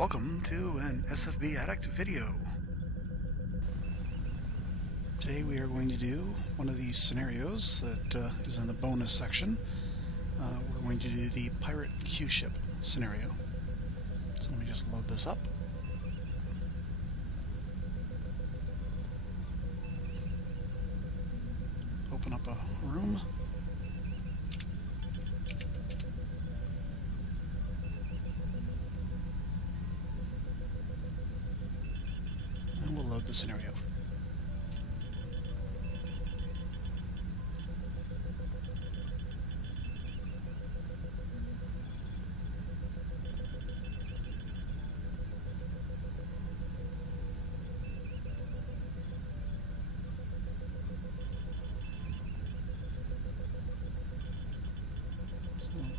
Welcome to an SFB Addict video. Today we are going to do one of these scenarios that is in the bonus section. We're going to do the Pirate Q-ship scenario. So let me just load this up. Open up a room. And we'll load the scenario.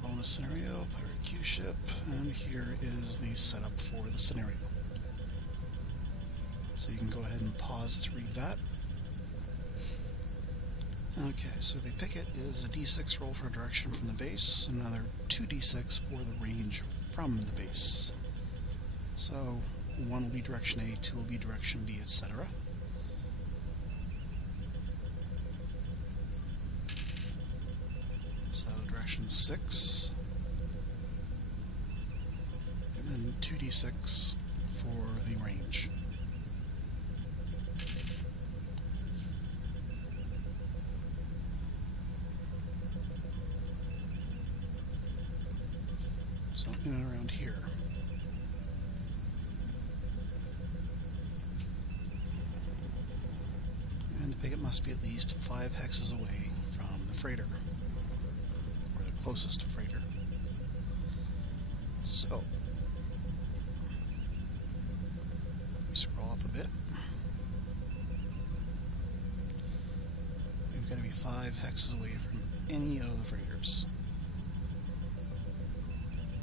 Bonus scenario, Pirate Q-ship, and here is the setup for the scenario. So you can go ahead and pause to read that. Okay, so the picket is a d6 roll for direction from the base, another 2d6 for the range from the base. So 1 will be direction A, 2 will be direction B, etc. So direction 6, and then 2d6 for the range. So in and around here. And the picket must be at least 5 hexes away from the freighter, or the closest freighter. So, let me scroll up a bit. We've got to be 5 hexes away from any of the freighters.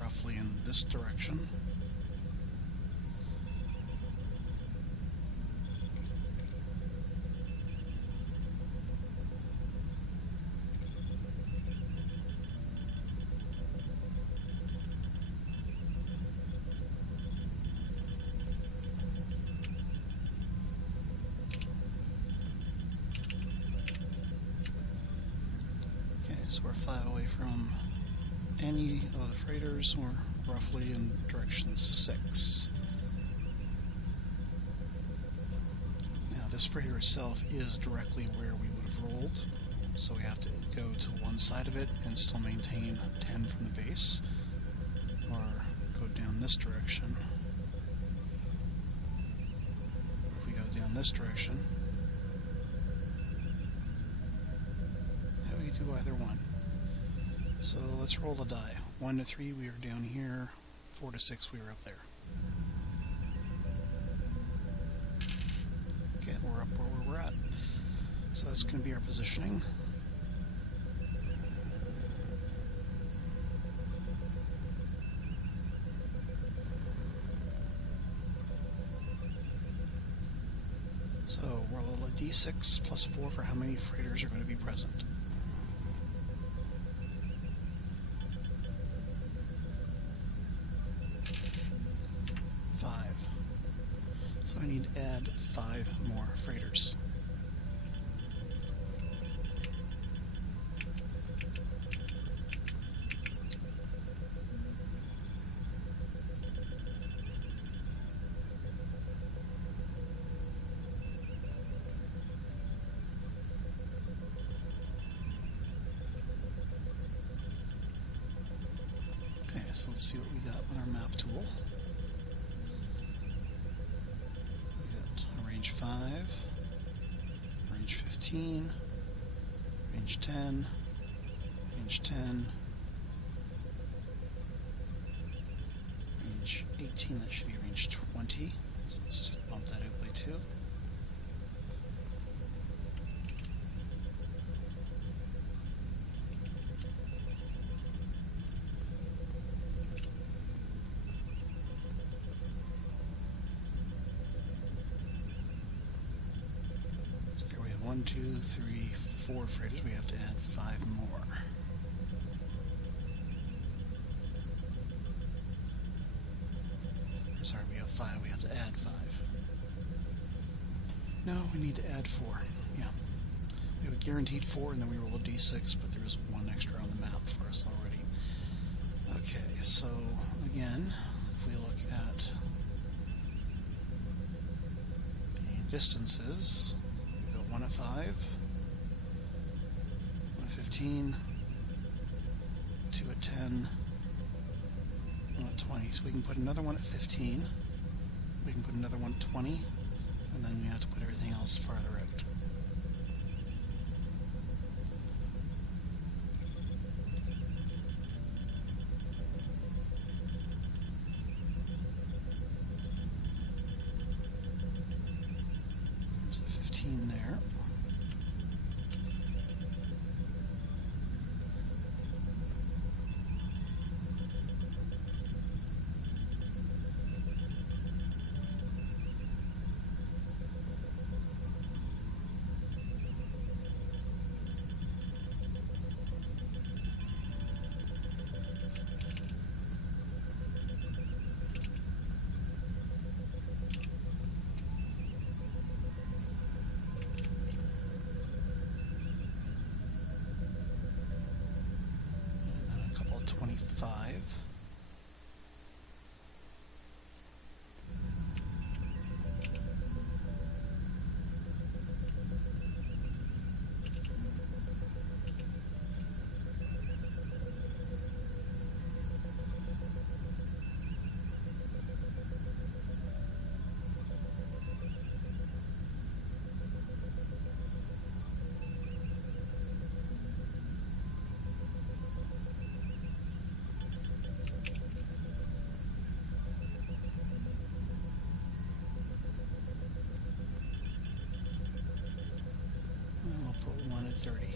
Roughly in this direction. Okay, so we're 5 away from any of the freighters. We're roughly in direction 6. Now this freighter itself is directly where we would have rolled, so we have to go to one side of it and still maintain 10 from the base, or go down this direction. If we go down this direction, we do either one. So let's roll the die. 1 to 3 we are down here, 4 to 6 we are up there. Okay, we're up where we're at. So that's going to be our positioning. So roll a d6 plus 4 for how many freighters are going to be present. 5. So I need to add 5 more freighters. Okay, so let's see what we got with our map tool. Range 5, range 15, range 10, range 10, range 18, that should be range 20, so let's bump that out by 2. So there we have 1, 2, 3, 4 freighters. We have to add 5 more. There's 5, we have to add 5. No, we need to add 4. Yeah. We have a guaranteed 4, and then we roll a d6, but there is 1 extra on the map for us already. Okay, so again, if we look at the distances, we've got 1 at 5, 1 at 15, 2 at 10, 1 at 20. So we can put another 1 at 15, we can put another 1 at 20, and then we have to put everything else farther out. There's a 15 there. And then a couple of 25. And we'll put 1 at 30.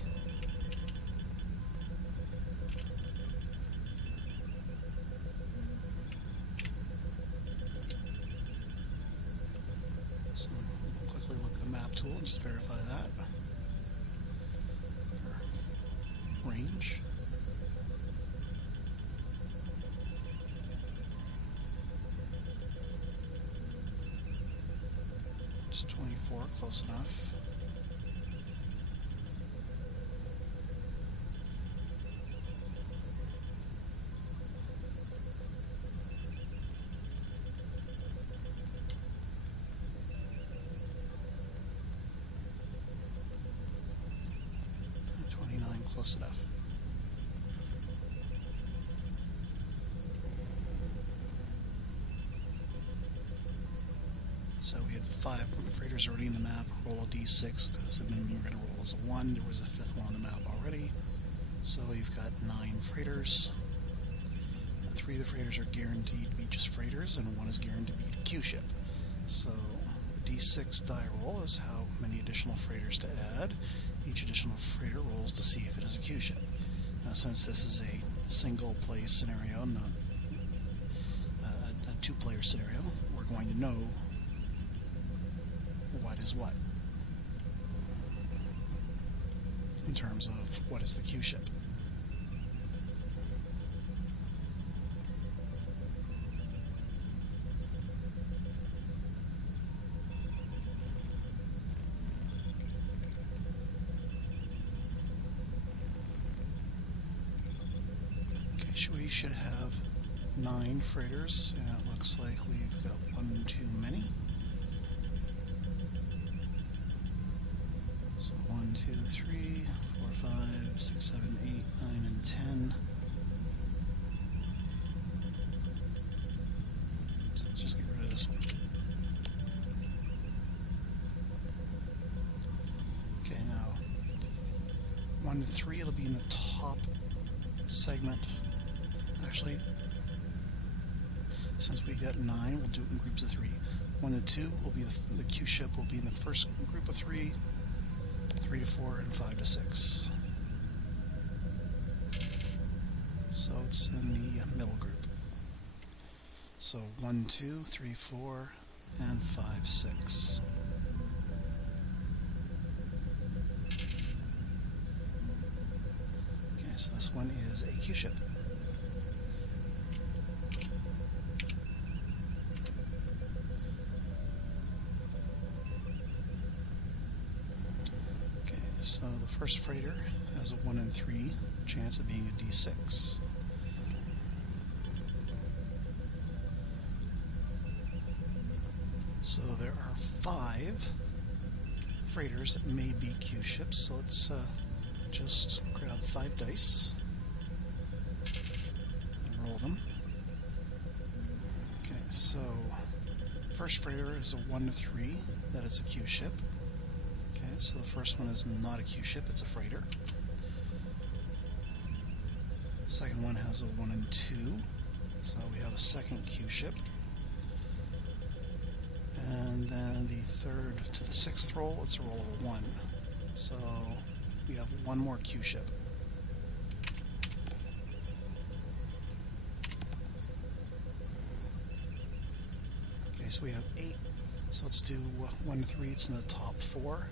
So we'll quickly look at the map tool and just verify that for range. It's 24, close enough. And 29, close enough. So we had 5 freighters already in the map. Roll a d6 because the minimum we're going to roll is a 1. There was a 5th one on the map already. So we've got 9 freighters. And 3 of the freighters are guaranteed to be just freighters, and 1 is guaranteed to be a Q-ship. So the d6 die roll is how many additional freighters to add. Each additional freighter rolls to see if it is a Q-ship. Now, since this is a single play scenario, not a 2-player scenario, we're going to know what is what in terms of what is the Q-ship. Okay, we should have 9 freighters, and it looks like we've got 1 too many. 1, 2, 3, 4, 5, 6, 7, 8, 9, and 10. So let's just get rid of this one. Okay, now 1 to 3, it'll be in the top segment. Actually, since we got 9, we'll do it in groups of 3. 1 to 2 will be the Q-ship will be in the first group of 3. 3 to 4, and 5 to 6. So it's in the middle group. So 1, 2, 3, 4, and 5, 6. Okay, so this one is a Q-ship. First freighter has a 1 in 3 chance of being a D6. So there are 5 freighters that may be Q-ships, so let's just grab 5 dice and roll them. Okay, so first freighter is a 1 to 3 that it's a Q-ship. Okay, so the first one is not a Q-ship, it's a freighter. Second one has a 1 and 2, so we have a second Q-ship. And then the third to the 6th roll, it's a roll of a 1. So we have 1 more Q-ship. Okay, so we have 8. So let's do 1 to 3, it's in the top 4.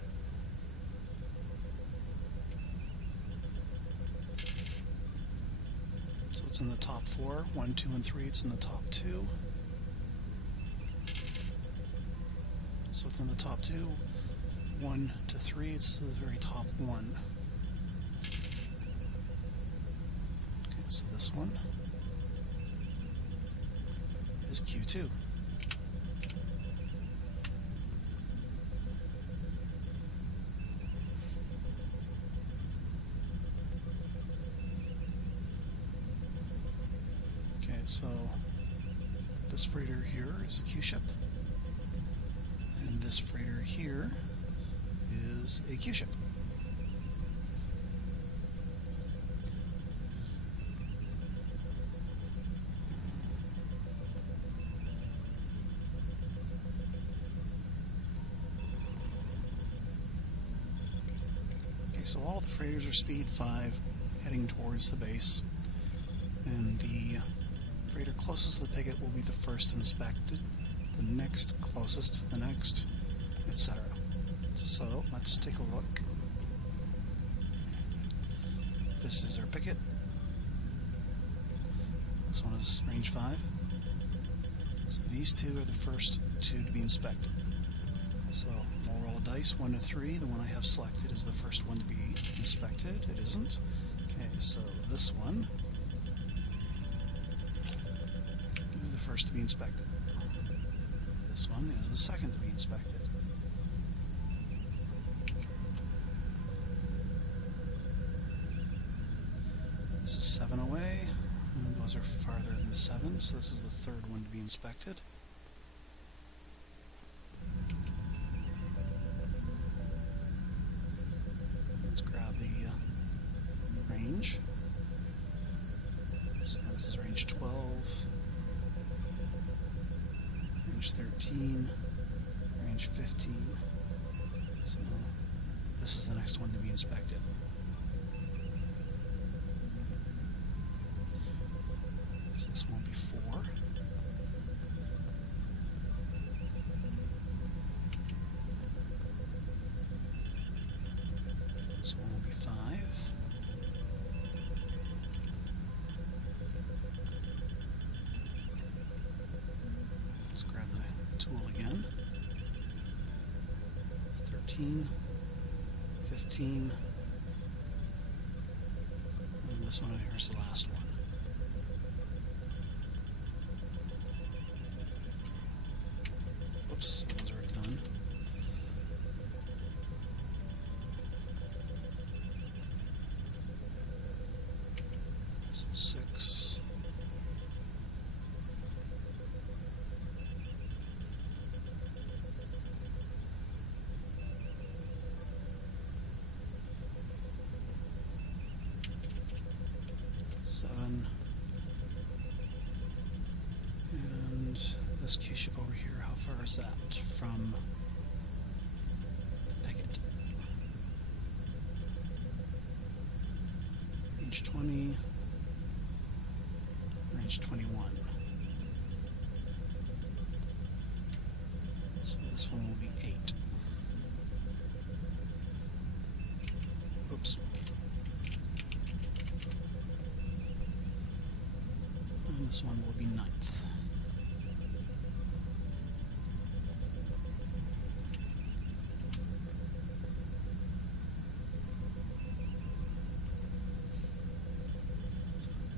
So it's in the top 4. 1, 2, and 3, it's in the top 2. So it's in the top 2. 1 to 3, it's the very top 1. Okay, so this one is Q2. Okay, so this freighter here is a Q-ship. And this freighter here is a Q-ship. Okay, so all of the freighters are speed 5, heading towards the base. And the freighter closest to the picket will be the first inspected. The next closest to the next, etc. So let's take a look. This is our picket. This one is range 5. So these two are the first 2 to be inspected. So we'll roll a dice, 1 to 3. The one I have selected is the first one to be inspected. It isn't. Okay, so this one is the first to be inspected. This one is the second to be inspected. This is 7 away, and those are farther than 7, so this is the third one to be inspected. Let's grab the range. So this is range 12. Range 13, range 15. So this is the next one to be inspected. So this one will be 4. This one will be 5. Tool again. 13, 15, and this one here is the last one. Oops, that one's already done. So 6. 7, and this Q-ship over here, how far is that from the picket? Range 20, range 21. So this one will be 8. Oops. And this one will be 9th.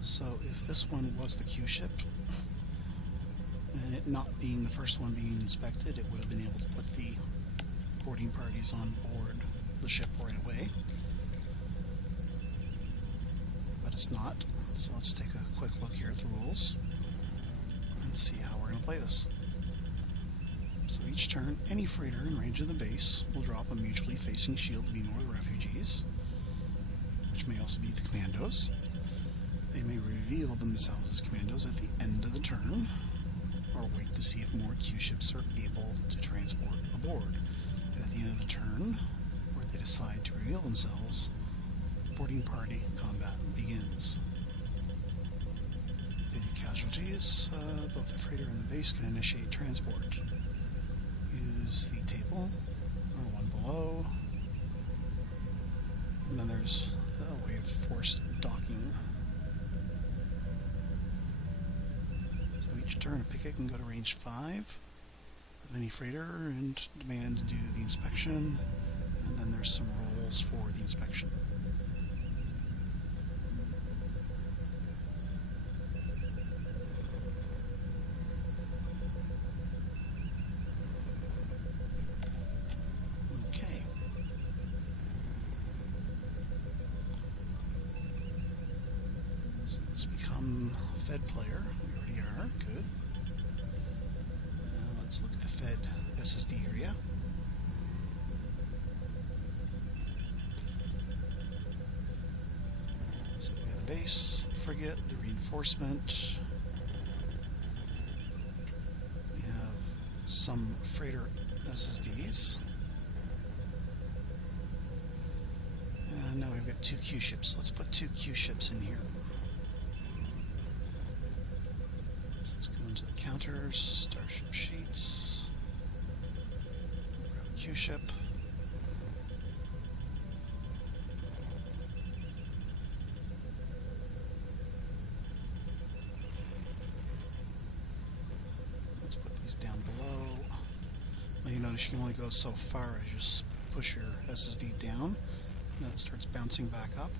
So if this one was the Q-ship, and it not being the first one being inspected, it would have been able to put the boarding parties on board the ship right away. But it's not. So let's take a quick look here at the rules and see how we're going to play this. So each turn, any freighter in range of the base will drop a mutually facing shield to be more the refugees, which may also be the commandos. They may reveal themselves as commandos at the end of the turn, or wait to see if more Q-ships are able to transport aboard. If at the end of the turn, where they decide to reveal themselves, boarding party combat begins. Daily casualties, both the freighter and the base can initiate transport. Use the table, or one below, and then there's a way of forced docking. So each turn a picket can go to range 5 of any freighter and demand to do the inspection, and then there's some roles for the inspection. So let's become Fed player. We already are. Good. Let's look at the Fed SSD area. So we have the base, the frigate, the reinforcement. We have some freighter SSDs. And now we've got 2 Q-ships. Let's put 2 Q-ships in here. Let's go into the counters, starship sheets. We'll grab a Q-ship. Let's put these down below. Well, you notice you can only go so far as you just push your SSD down, and then it starts bouncing back up.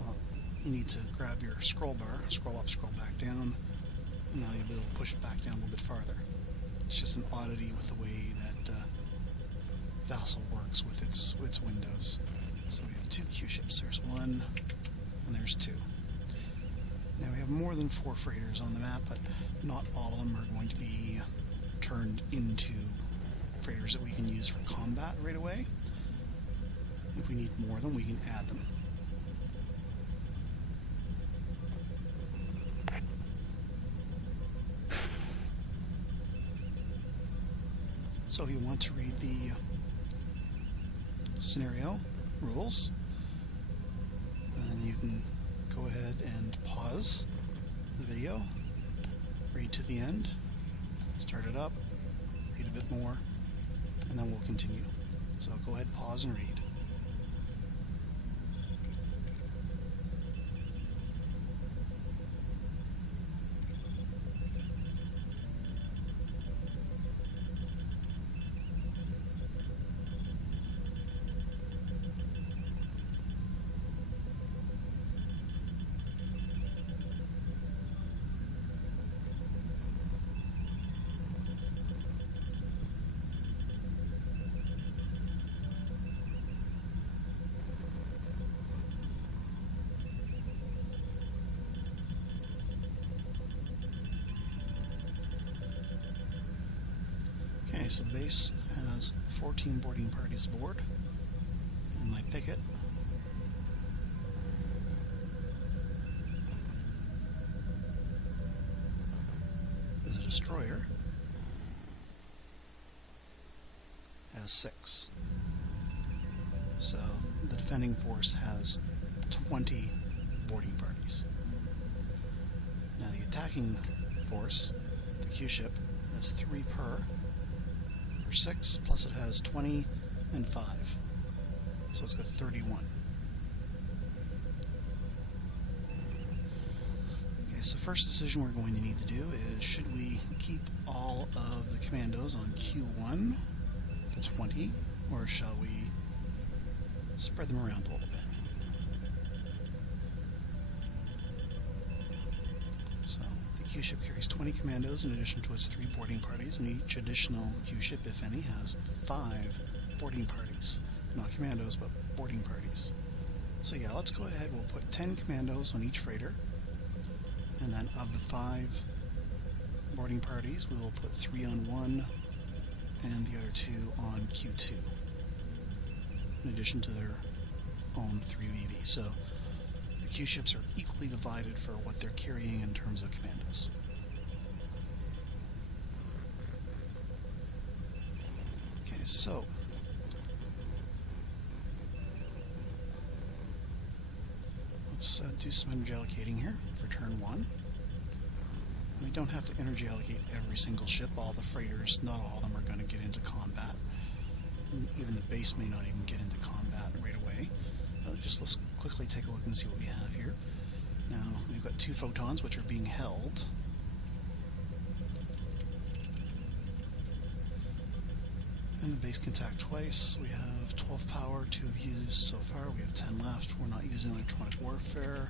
Well, you need to grab your scroll bar, scroll up, scroll back down. Now you'll be able to push it back down a little bit farther. It's just an oddity with the way that Vassal works with its windows. So we have 2 Q-ships. There's 1, and there's 2. Now we have more than 4 freighters on the map, but not all of them are going to be turned into freighters that we can use for combat right away. If we need more of them, we can add them. So if you want to read the scenario rules, then you can go ahead and pause the video, read to the end, start it up, read a bit more, and then we'll continue. So go ahead, pause, and read. Okay, so the base has 14 boarding parties aboard, and my picket is a destroyer, has 6. So the defending force has 20 boarding parties. Now the attacking force, the Q-ship, has 3 per. 6, plus it has 20 and 5. So it's got 31. Okay, so first decision we're going to need to do is, should we keep all of the commandos on Q1, the 20, or shall we spread them around a little bit? Q-ship carries 20 commandos in addition to its 3 boarding parties, and each additional Q-ship, if any, has 5 boarding parties. Not commandos, but boarding parties. So yeah, let's go ahead, we'll put 10 commandos on each freighter, and then of the 5 boarding parties, we will put 3 on one, and the other 2 on Q2, in addition to their own 3 VV. So the Q-ships are equally divided for what they're carrying in terms of commandos. Okay, so let's do some energy allocating here for turn 1. And we don't have to energy allocate every single ship. All the freighters, not all of them are going to get into combat. Even the base may not even get into combat right away. Just let's quickly take a look and see what we have here. Now, we've got 2 photons which are being held. And the base can attack twice. We have 12 power, 2 have used so far. We have 10 left. We're not using electronic warfare.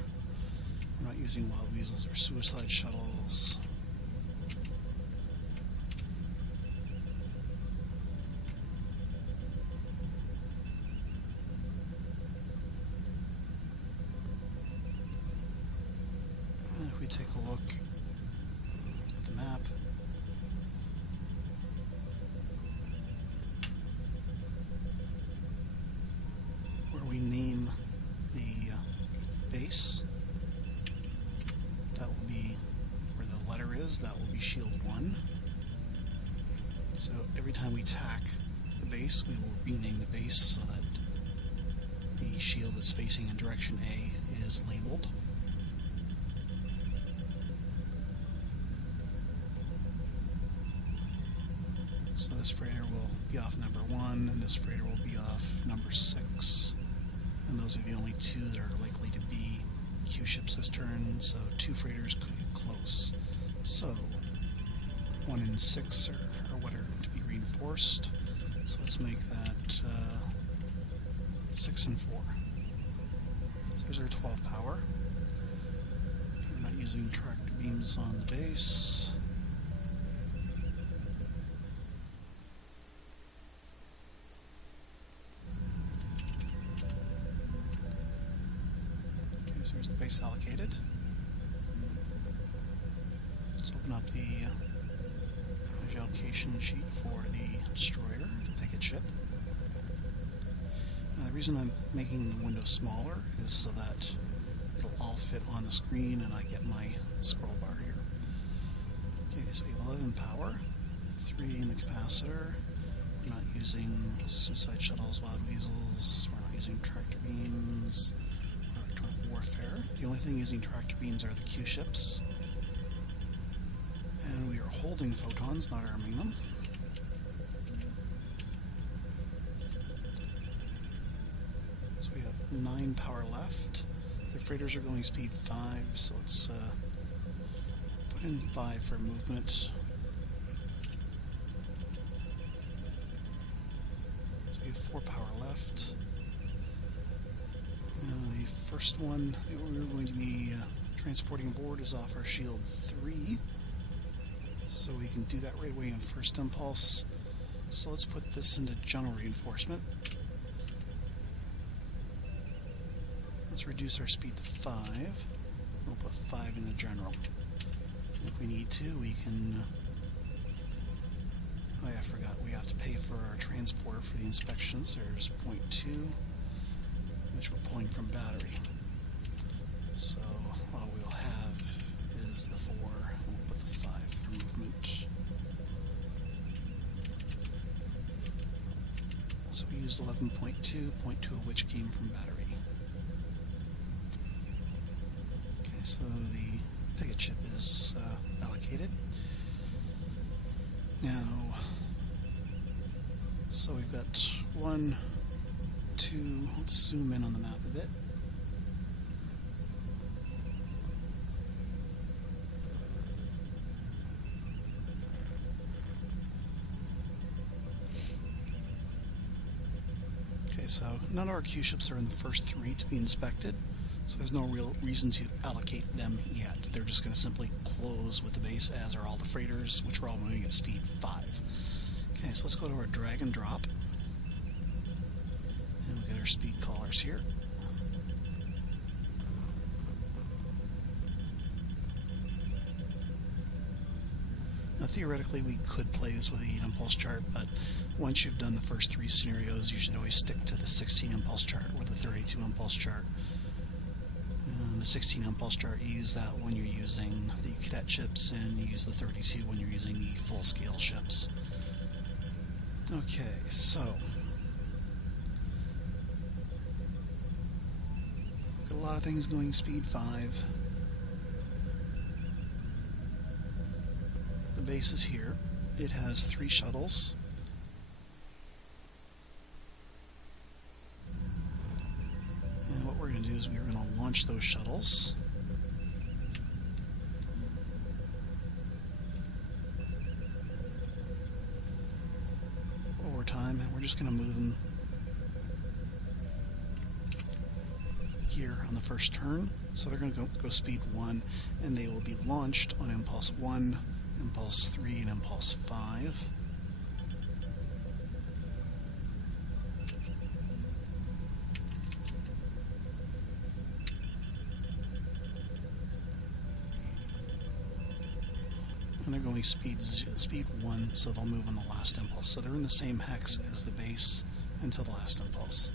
We're not using wild weasels or suicide shuttles. And if we take a look at the map, where we name the base, that will be where the letter is, that will be shield 1. So every time we attack the base, we will rename the base so that the shield that's facing in direction A is labeled. So this freighter will be off number 1, and this freighter will be off number 6. And those are the only 2 that are likely to be Q-ships this turn, so 2 freighters could get close. So 1 and 6 are what are to be reinforced. So let's make that 6 and 4. So there's our 12 power. Okay, we're not using tractor beams on the base. So here's the base allocated. Let's open up the energy allocation sheet for the destroyer, the picket ship. Now the reason I'm making the window smaller is so that it'll all fit on the screen and I get my scroll bar here. Okay, so we have 11 power, 3 in the capacitor. We're not using suicide shuttles, wild weasels. We're not using tractor beams. Warfare. The only thing using tractor beams are the Q-ships. And we are holding photons, not arming them. So we have 9 power left. The freighters are going speed 5, so let's put in 5 for movement. So we have 4 power left. The first one that we're going to be transporting aboard is off our shield 3, so we can do that right away on first impulse. So let's put this into general reinforcement. Let's reduce our speed to 5. We'll put 5 in the general. If we need to, we can... Oh yeah, I forgot. We have to pay for our transporter for the inspections. There's 0.2. Which we're pulling from battery. So all we'll have is the 4, and we'll put the 5 for movement. So we used 11.2, 0.2 of which came from battery. Okay, so the picket ship is allocated. Now, so we've got 1, 2, let's zoom in on the map a bit. Okay, so none of our Q-ships are in the first 3 to be inspected. So there's no real reason to allocate them yet. They're just going to simply close with the base, as are all the freighters, which are all moving at speed 5. Okay, so let's go to our drag and drop. And we'll get our speed callers here. Now, theoretically, we could play this with the 8 impulse chart, but once you've done the first 3 scenarios, you should always stick to the 16 impulse chart or the 32 impulse chart. The 16 impulse chart, you use that when you're using the cadet ships, and you use the 32 when you're using the full-scale ships. Okay, so got a lot of things going speed 5. The base is here. It has 3 shuttles. And what we're going to do is we're going to launch those shuttles. Over time, and we're just going to move them here on the first turn. So they're going to go speed 1, and they will be launched on impulse 1, impulse 3, and impulse 5. And they're going speed 1, so they'll move on the last impulse. So they're in the same hex as the base until the last impulse.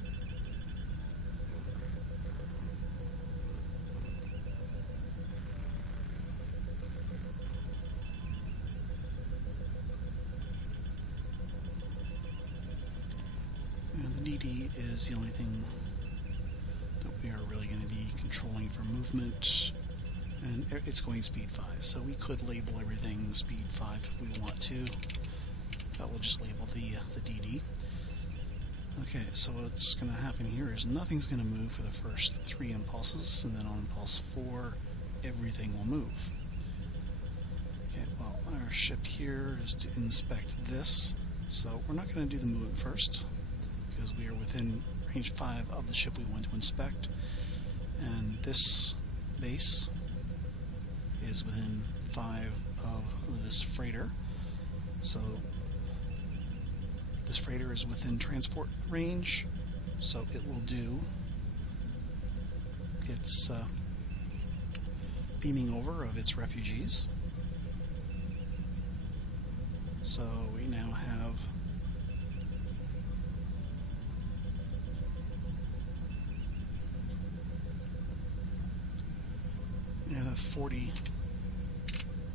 And the DD is the only thing that we are really going to be controlling for movement. And it's going speed 5, so we could label everything speed 5 if we want to, but we'll just label the DD. Okay, so what's going to happen here is nothing's going to move for the first 3 impulses, and then on impulse 4, everything will move. Okay, well, our ship here is to inspect this, so we're not going to do the movement first, because we are within range 5 of the ship we want to inspect, and this base is within 5 of this freighter. So this freighter is within transport range, so it will do its beaming over of its refugees. So we now have and have 40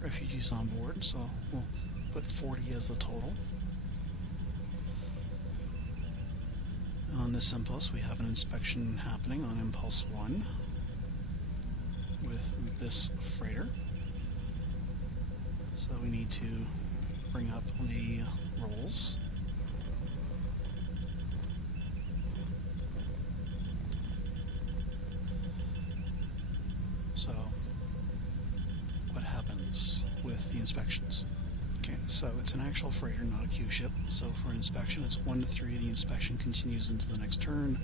refugees on board, so we'll put 40 as the total. On this impulse, we have an inspection happening on impulse 1 with this freighter. So we need to bring up the rolls. So what happens with the inspections? Okay, so it's an actual freighter, not a Q-ship. So for inspection, it's 1 to 3, the inspection continues into the next turn.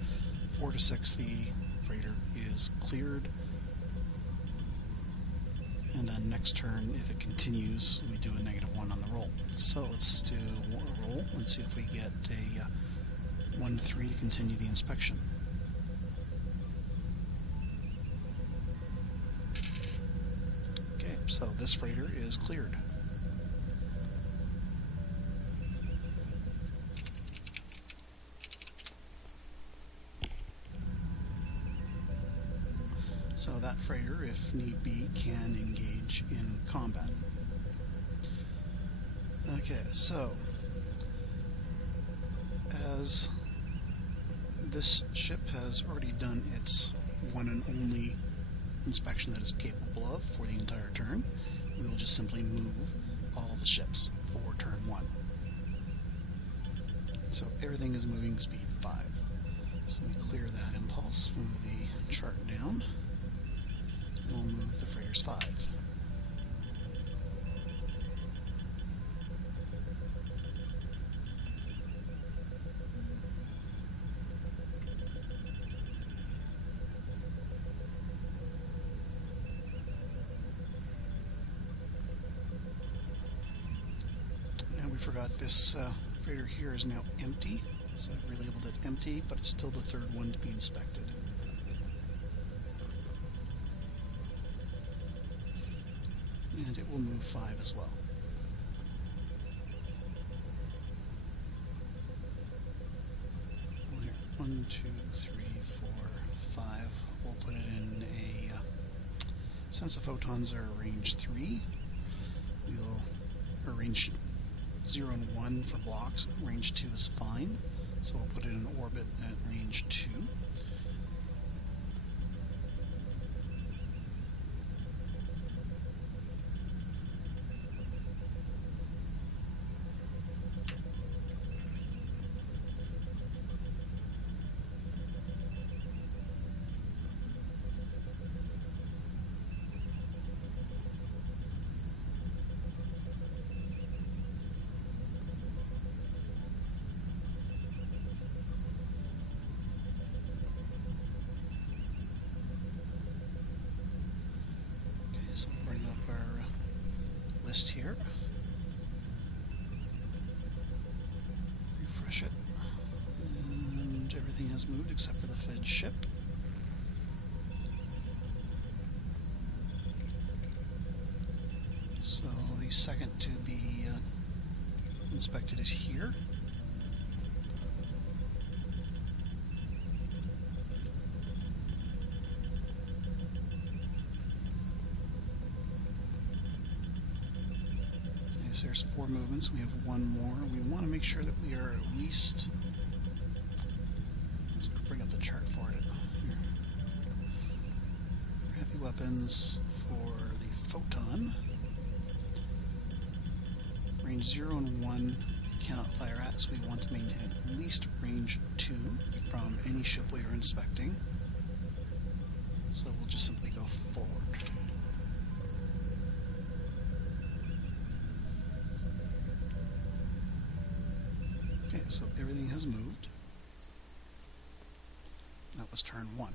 4 to 6, the freighter is cleared. And then next turn, if it continues, we do a -1 on the roll. So let's do a roll and see if we get a 1 to 3 to continue the inspection. Okay, so this freighter is cleared. So that freighter, if need be, can engage in combat. Okay, so as this ship has already done its one and only inspection that it's capable of for the entire turn, we will just simply move all of the ships for turn 1. So everything is moving speed 5. So we clear that impulse, move the chart down, and we'll move the freighters 5. forgot this freighter here is now empty, so I've relabeled it empty, but it's still the third one to be inspected. And it will move 5 as well. Well, here, 1, 2, 3, 4, 5. We'll put it in a... since the photons are range 3, we'll arrange 0 and 1 for blocks. Range 2 is fine, so we'll put it in orbit at range 2. So we'll bring up our list here, refresh it, and everything has moved except for the fed ship. So the second to be inspected is here. So there's 4 movements. We have 1 more. We want to make sure that we are at least... let's bring up the chart for it. Here. Heavy weapons for the photon. Range 0 and 1 we cannot fire at, so we want to maintain at least range 2 from any ship we are inspecting. So we'll just simply go forward. Okay, so everything has moved. That was turn 1.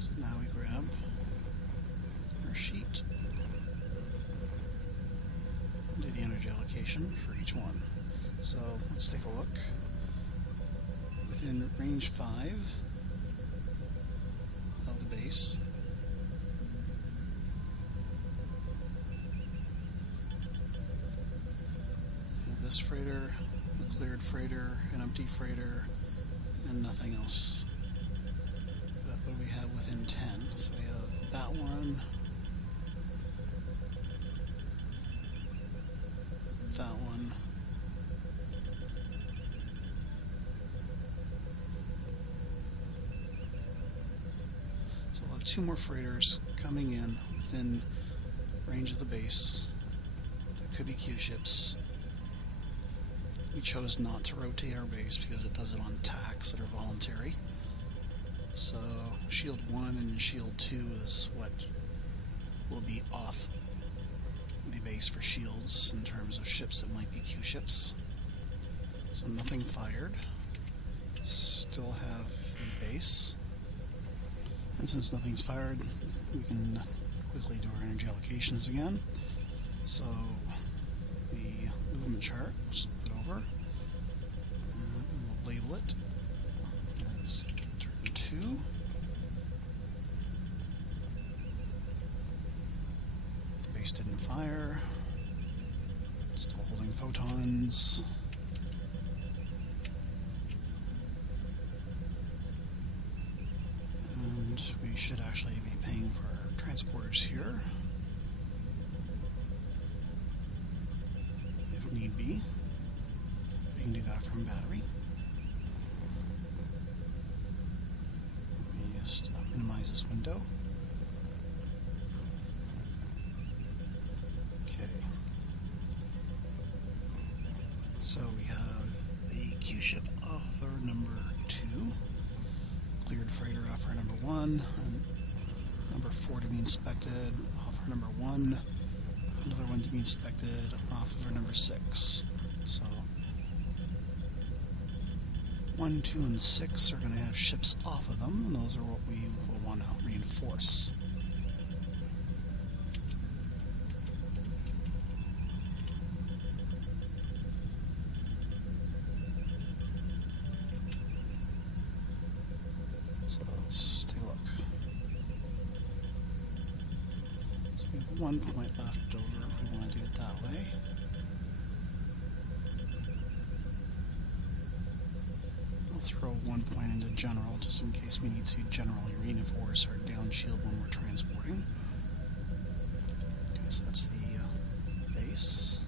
So now we grab our sheet and do the energy allocation for each one. So let's take a look. Within range 5 of the base, this freighter, a cleared freighter, an empty freighter, and nothing else. But what do we have within 10? So we have that one, that one, so we'll have 2 more freighters coming in within range of the base that could be Q-ships. We chose not to rotate our base because it does it on tacks that are voluntary. So shield 1 and shield 2 is what will be off the base for shields in terms of ships that might be Q-ships. So nothing fired. Still have the base. And since nothing's fired, we can quickly do our energy allocations again. So the movement chart, just put over, and we'll label it as turn 2. The base didn't fire. Still holding photons. And we should actually be paying for our transporters here, if need be. We can do that from battery. Let me just minimize this window. Okay. So we have the Q-ship offer number 2, cleared freighter offer number 1, and number 4 to be inspected, offer number 1, another one to be inspected, offer number 6. So 1, 2, and 6 are going to have ships off of them, and those are what we will want to reinforce. We have 1 point left over if we want to do it that way. I'll throw 1 point into general just in case we need to generally reinforce our down shield when we're transporting. Okay, so that's the base.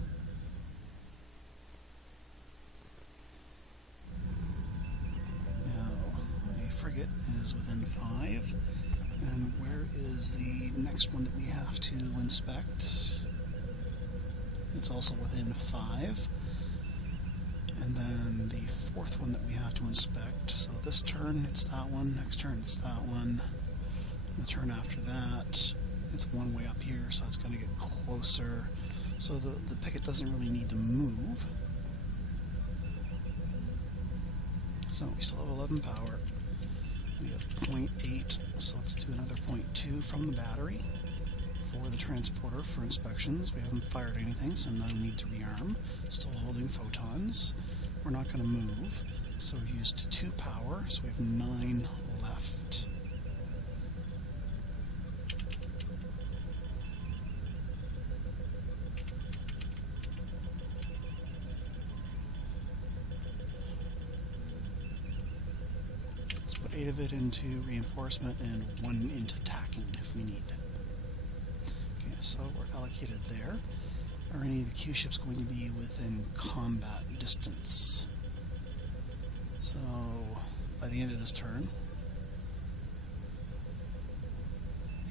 Now, a frigate is within 5. And where is the next one that we have to inspect? It's also within 5. And then the 4th one that we have to inspect. So this turn, it's that one. Next turn, it's that one. And the turn after that, it's one way up here, so it's going to get closer. So the picket doesn't really need to move. So we still have 11 power. We have 0.8, so let's do another 0.2 from the battery for the transporter for inspections. We haven't fired anything, so no need to rearm. Still holding photons. We're not going to move, so we've used 2 power, so we have 9 left. Let's put 8 of it into reinforcement and 1 into tacking if we need. Okay, so we're allocated there. Are any of the Q-ships going to be within combat distance? So, by the end of this turn,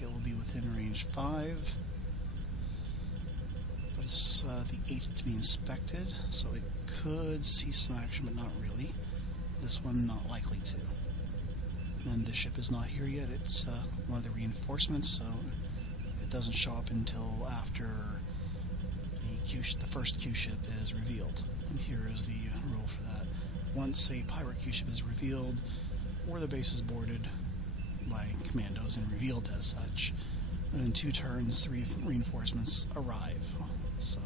it will be within range 5. But it's the 8th to be inspected, so it could see some action, but not really. This one, not likely to. And this ship is not here yet. It's one of the reinforcements, so it doesn't show up until after the first Q-ship is revealed. And here is the rule for that. Once a pirate Q-ship is revealed, or the base is boarded by commandos and revealed as such, then in 2 turns, 3 reinforcements arrive. So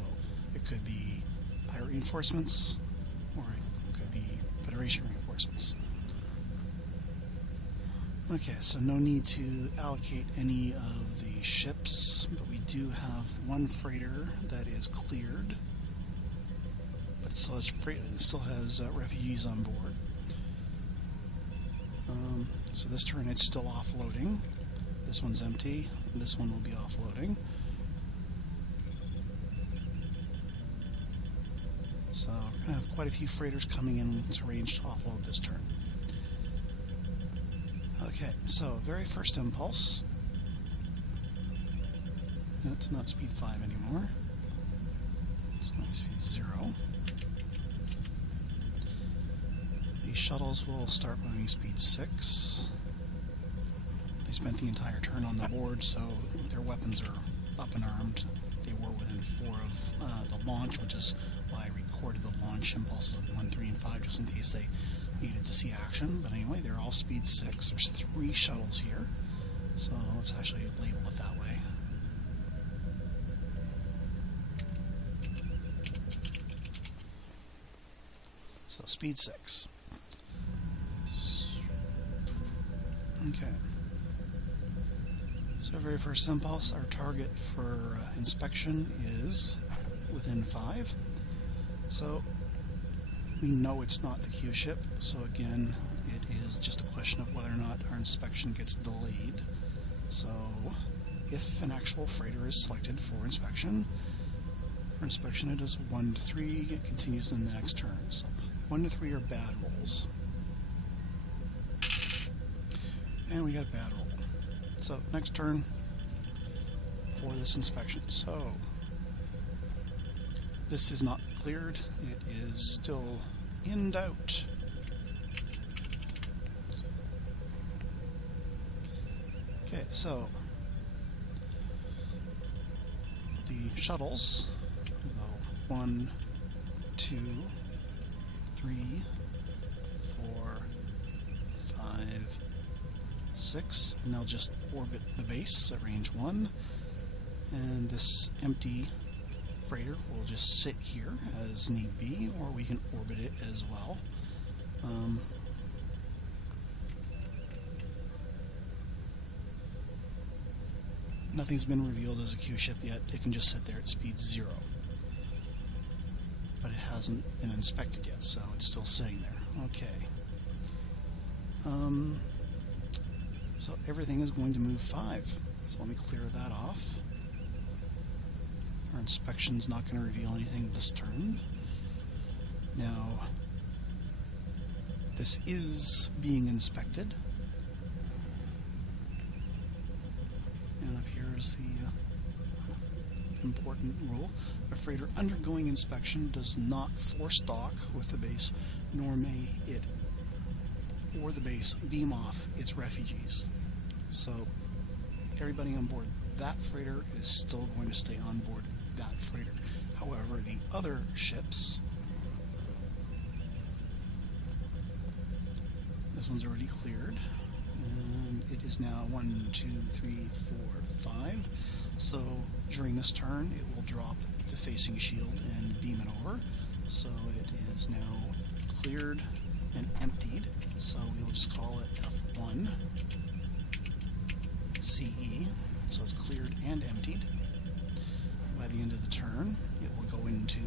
it could be pirate reinforcements, or it could be Federation reinforcements. Okay, so no need to allocate any of the ships, but we do have 1 freighter that is cleared, but it still has refugees on board. So this turn it's still offloading. This one's empty, and this one will be offloading. So we're going to have quite a few freighters coming in to range to offload this turn. Okay, so very first impulse. That's not speed 5 anymore. It's going to speed 0. The shuttles will start moving speed 6. They spent the entire turn on the board, so their weapons are up and armed. They were within 4 of the launch, which is why I recorded the launch impulses of 1, 3, and 5, just in case they needed to see action. But anyway, they're all speed 6. There's 3 shuttles here, so let's actually label it that way. So speed 6. Okay. So very first impulse, our target for inspection is within 5. So we know it's not the Q-ship, so again, it is just a question of whether or not our inspection gets delayed. So if an actual freighter is selected for inspection it is 1 to 3, it continues in the next turn. So 1 to 3 are bad rolls. And we got a bad roll. So next turn for this inspection. So this is not cleared. It is still in doubt. Okay, so the shuttles, 1, 2, 3, 4, 5, 6, and they'll just orbit the base at range 1, and this empty freighter will just sit here as need be, or we can orbit it as well. Nothing's been revealed as a Q-ship yet. It can just sit there at speed 0. But it hasn't been inspected yet, so it's still sitting there. Okay. So everything is going to move 5. So let me clear that off. Our inspection's not going to reveal anything this turn. Now, this is being inspected. And up here is the important rule. A freighter undergoing inspection does not force dock with the base, nor may it or the base beam off its refugees. So everybody on board that freighter is still going to stay on board that freighter. However, the other ships, this one's already cleared, and it is now 1, 2, 3, 4, 5. So during this turn, it will drop the facing shield and beam it over. So it is now cleared and emptied. So we will just call it F1 CE. So it's cleared and emptied. By the end of the turn, it will go into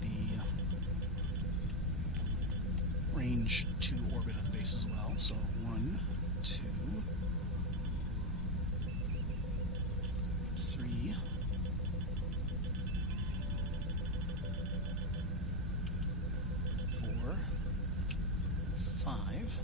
the range 2 orbit of the base as well. So 1, 2, 3, 4, 5.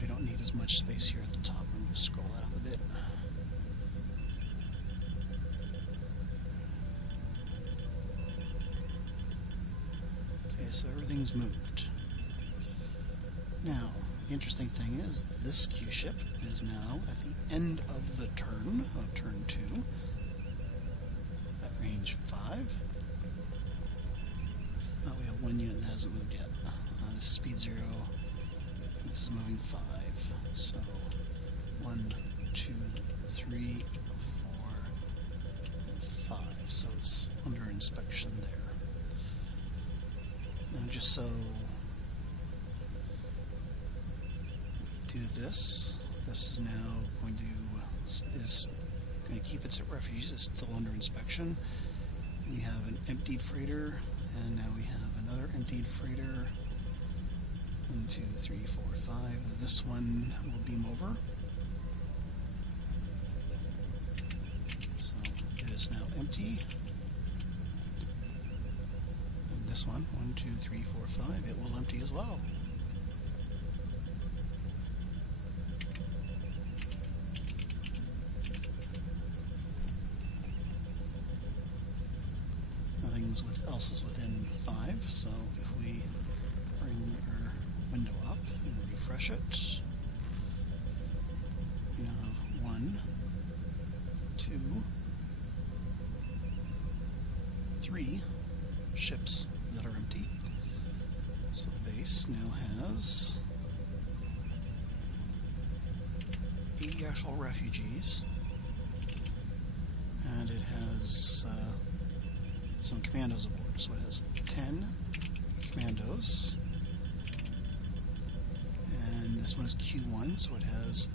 We don't need as much space here at the top. I'm going to scroll that up a bit. Okay, so everything's moved. Now, the interesting thing is this Q-ship is now at the end of the turn, of turn 2, at range 5. Oh, we have one unit that hasn't moved yet. This is speed 0. This is moving 5, so 1, 2, 3, 4, and 5, so it's under inspection there. Now just so we do this, this is now going to keep its refugees. It's still under inspection. We have an emptied freighter, and now we have another emptied freighter. 1, 2, 3, 4, 5. This one will beam over. So it is now empty. And this one, 1, 2, 3, 4, 5, it will empty as well. Nothing else is within 5, so if we bring our window up and refresh it, we now have 1, 2, 3 ships that are empty. So the base now has 80 actual refugees, and it has some commandos aboard. So it has 10 commandos. And this one is Q1, so it has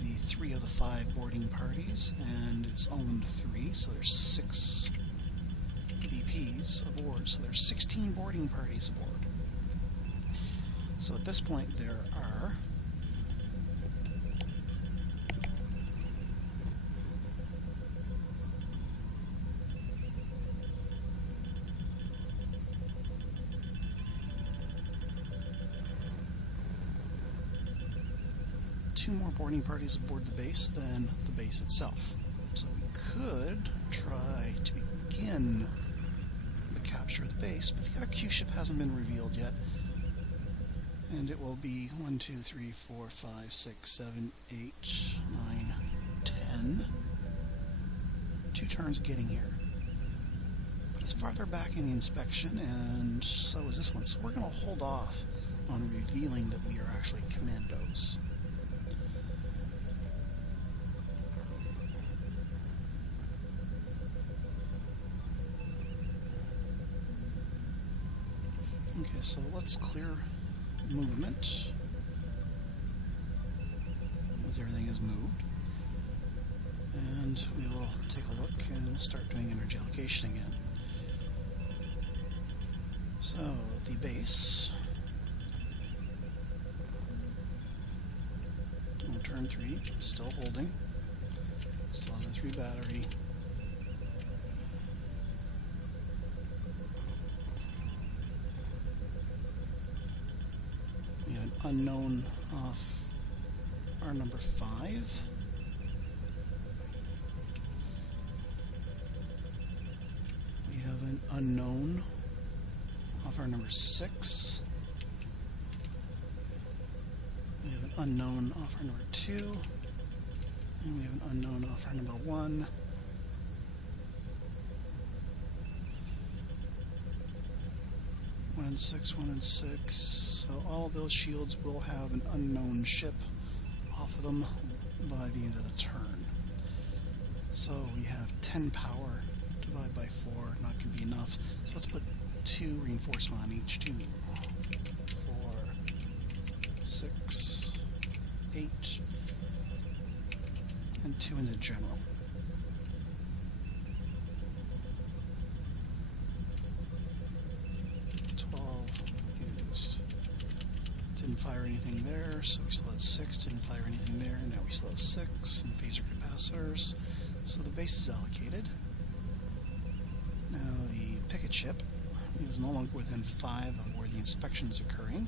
the 3 of the 5 boarding parties and its own 3, so there's 6 BPs aboard, so there's 16 boarding parties aboard. So at this point there are 2 more boarding parties aboard the base than the base itself. So we could try to begin the capture of the base, but the Q-ship hasn't been revealed yet. And it will be 1, 2, 3, 4, 5, 6, 7, 8, 9, 10. 2 turns getting here. But it's farther back in the inspection, and so is this one. So we're going to hold off on revealing that we are actually commandos. Okay, so let's clear movement as everything is moved, and we will take a look and start doing energy allocation again. So the base on turn 3, still holding, still has a 3 battery. Unknown off our number 5. We have an unknown off our number 6. We have an unknown off our number 2. And we have an unknown off our number 1. One and 6, 1 and 6. So all of those shields will have an unknown ship off of them by the end of the turn. So we have 10 power divided by 4, not going to be enough. So let's put 2 reinforcement on each. 2, 4, 6, 8, and 2 in the general. Didn't fire anything there, so we still had 6. Didn't fire anything there, now we still have 6 in phaser capacitors. So the base is allocated. Now the picket ship is no longer within 5 of where the inspection is occurring.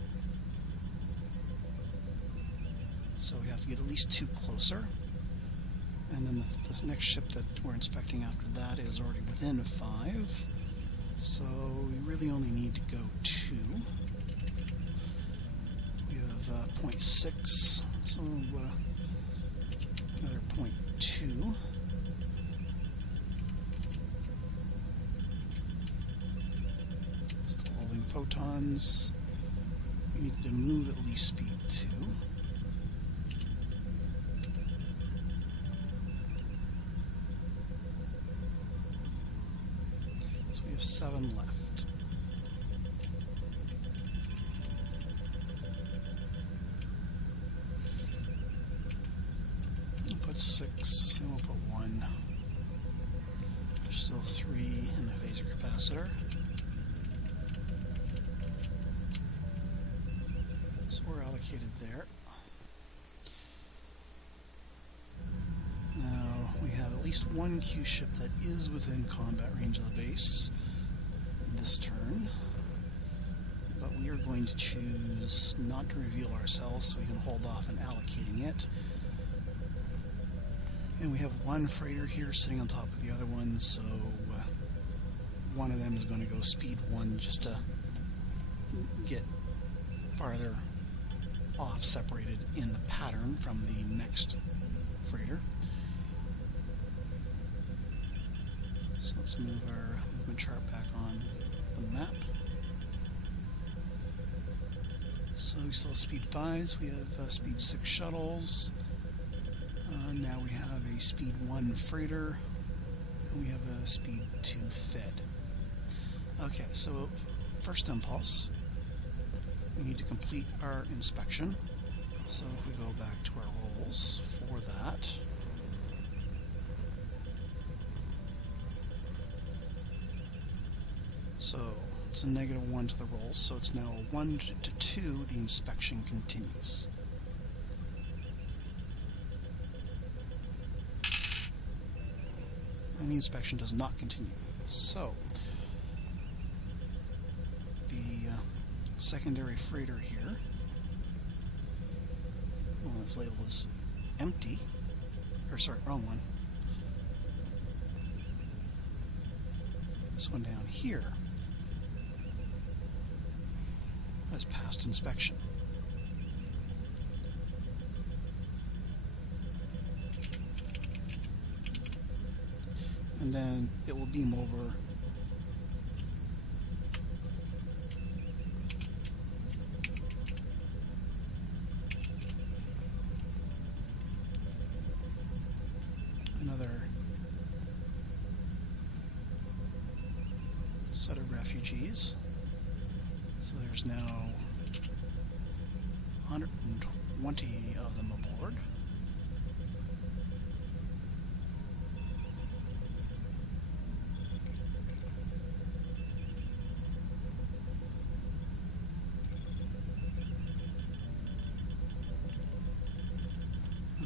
So we have to get at least 2 closer. And then the next ship that we're inspecting after that is already within 5. So we really only need to go 2. 0.6, so another 0.2. Still holding photons. We need to move at least speed 2. So we have 7 left. Put 6, and we'll put 1. There's still 3 in the phaser capacitor. So we're allocated there. Now we have at least 1 Q-ship that is within combat range of the base this turn. But we are going to choose not to reveal ourselves so we can hold off on allocating it. And we have 1 freighter here sitting on top of the other one, so one of them is going to go speed 1 just to get farther off, separated in the pattern from the next freighter. So let's move our movement chart back on the map. So we still have speed 5s, we have speed 6 shuttles. Now we have a speed 1 freighter, and we have a speed 2 fed. Okay, so first impulse, we need to complete our inspection. So if we go back to our roles for that, so it's a -1 to the rolls, so it's now a 1 to 2, the inspection continues. And the inspection does not continue. So the secondary freighter here, well, its label is empty, or sorry, wrong one. This one down here has passed inspection. And then it will beam over another set of refugees. So there's now 120 of them aboard.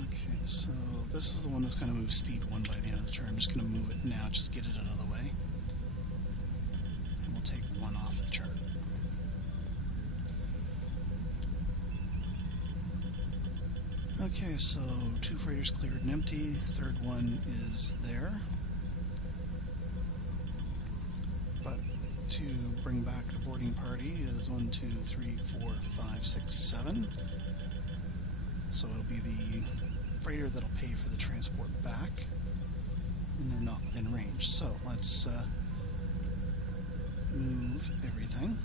Okay, so this is the one that's going to move speed 1 by the end of the turn. I'm just going to move it now, just get it out of the way. And we'll take 1 off the chart. Okay, so 2 freighters cleared and empty. Third one is there. But to bring back the boarding party is 1, 2, 3, 4, 5, 6, 7. So it'll be the freighter that'll pay for the transport back, and they're not within range. So let's move everything.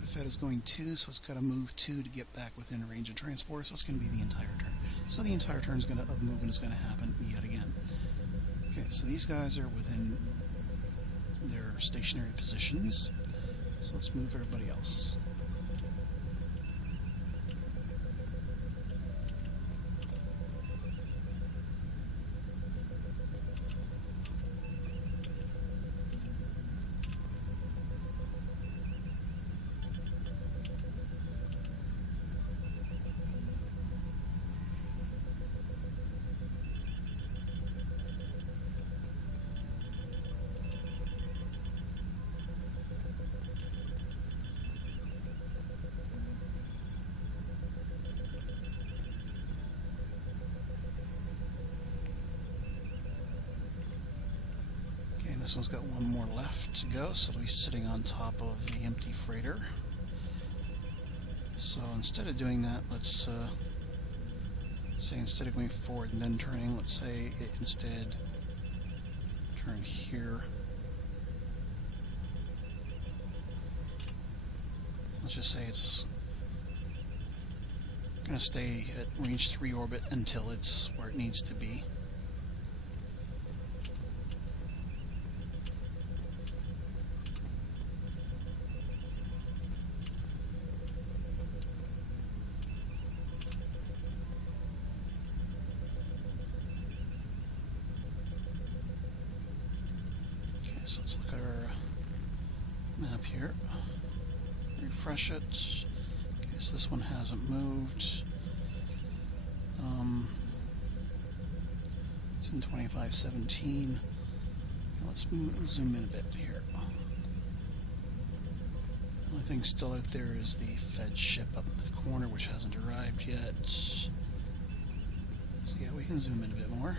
The Fed is going 2, so it's got to move 2 to get back within range of transport, so it's going to be the entire turn. So the entire turn of movement is going to happen yet again. Okay, so these guys are within their stationary positions, so let's move everybody else. This one's got 1 more left to go, so it'll be sitting on top of the empty freighter. So instead of doing that, let's say instead of going forward and then turning, let's say it instead turn here. Let's just say it's going to stay at range 3 orbit until it's where it needs to be. So let's look at our map here. Refresh it. Okay, so this one hasn't moved. It's in 2517. Okay, let's zoom in a bit here. The only thing still out there is the Fed ship up in the corner, which hasn't arrived yet. So yeah, we can zoom in a bit more.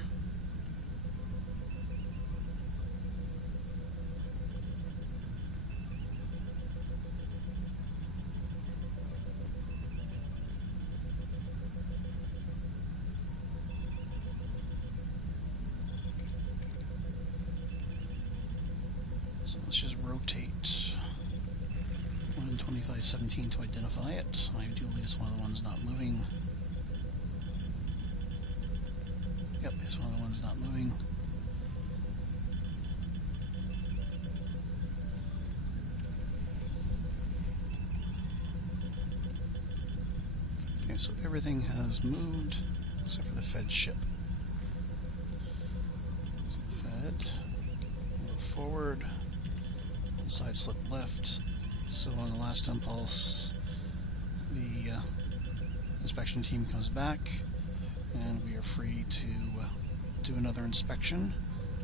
So let's just rotate 12517 to identify it. I do believe it's one of the ones not moving. Yep, it's one of the ones not moving. Okay, so everything has moved except for the Fed ship. So the Fed, move forward. Side slip left, so on the last impulse the inspection team comes back and we are free to do another inspection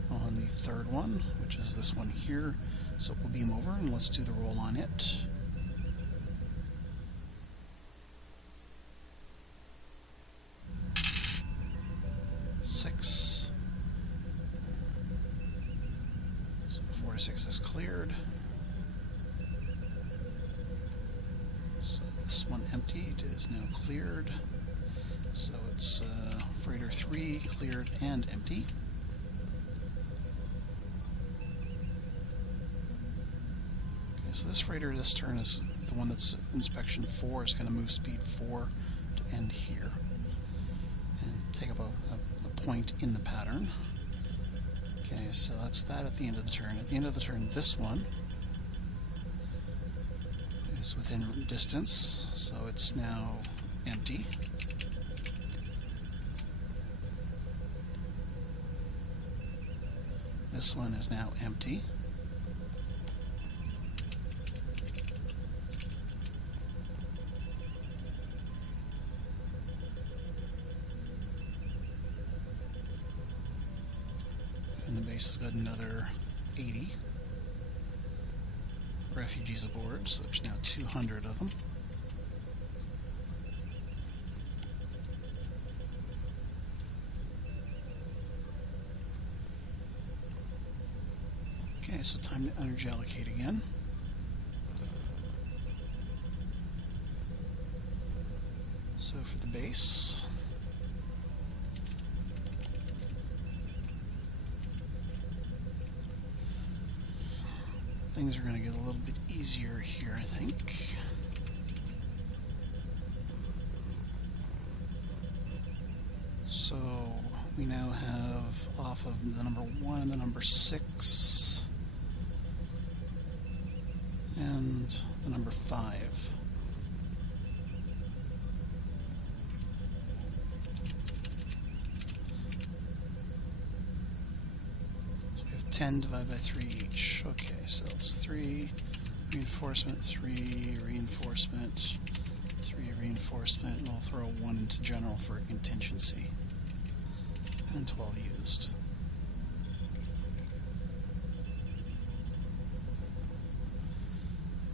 on the third one, which is this one here. So we'll beam over and let's do the roll on it. Six, 4 to 6 is cleared. So this one emptied is now cleared. So it's freighter 3 cleared and empty. Okay, so this freighter this turn is the one that's inspection 4 is going to move speed 4 to end here and take up a point in the pattern. Okay, so that's that at the end of the turn. At the end of the turn, this one is within distance, so it's now empty. This one is now empty. And the base has got another 80 refugees aboard, so there's now 200 of them. Okay, so time to energy allocate again. So for the base, things are going to get a little bit easier here, I think. So we now have off of the number 1 and the number 6 and the number 5. So we have 10 divided by 3 each. Okay, so it's 3 reinforcement, 3 reinforcement, 3 reinforcement, and we'll throw 1 into general for a contingency. And 12 used.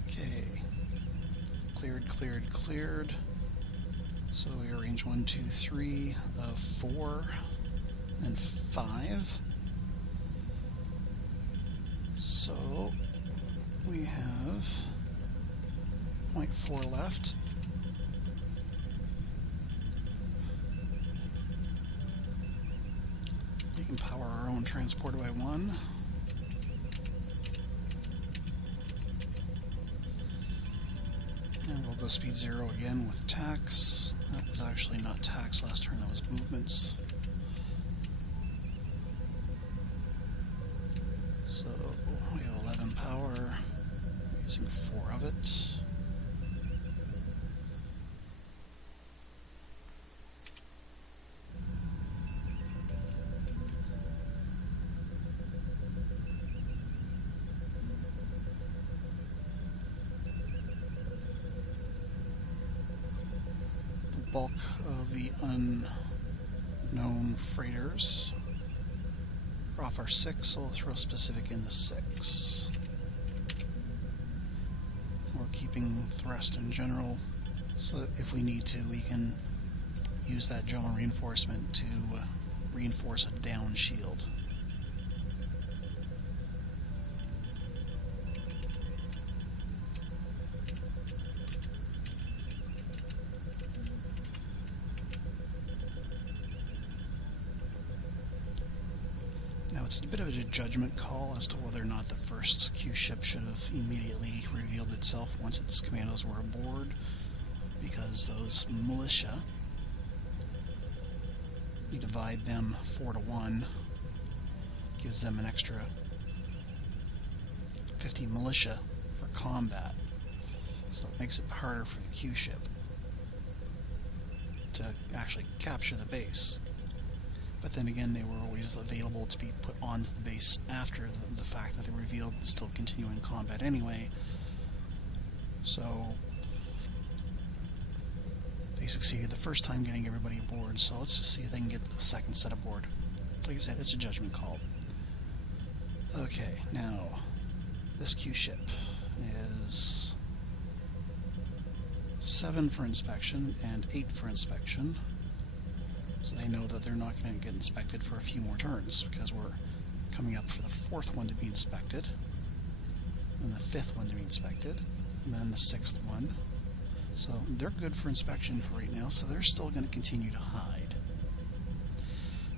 Okay. Cleared, cleared, cleared. So we arrange 1, 2, 3 of 4 and 5. So we have 0.4 left. We can power our own transporter by 1. And we'll go speed 0 again with tax. That was actually not tax last turn, that was movements. So we have 11 power, we're using 4 of it. Bulk of the unknown freighters are off our 6, so we'll throw specific in the 6. We're keeping thrust in general, so that if we need to, we can use that general reinforcement to reinforce a down shield. Now it's a bit of a judgment call as to whether or not the first Q-ship should have immediately revealed itself once its commandos were aboard, because those militia, you divide them 4 to 1, gives them an extra 50 militia for combat, so it makes it harder for the Q-ship to actually capture the base. But then again, they were always available to be put onto the base after the fact that they revealed and still continuing combat anyway. So they succeeded the first time getting everybody aboard, so let's just see if they can get the second set aboard. Like I said, it's a judgment call. Okay, now this Q-ship is 7 for inspection and 8 for inspection. So they know that they're not going to get inspected for a few more turns, because we're coming up for the fourth one to be inspected, and the fifth one to be inspected, and then the sixth one. So they're good for inspection for right now, so they're still going to continue to hide.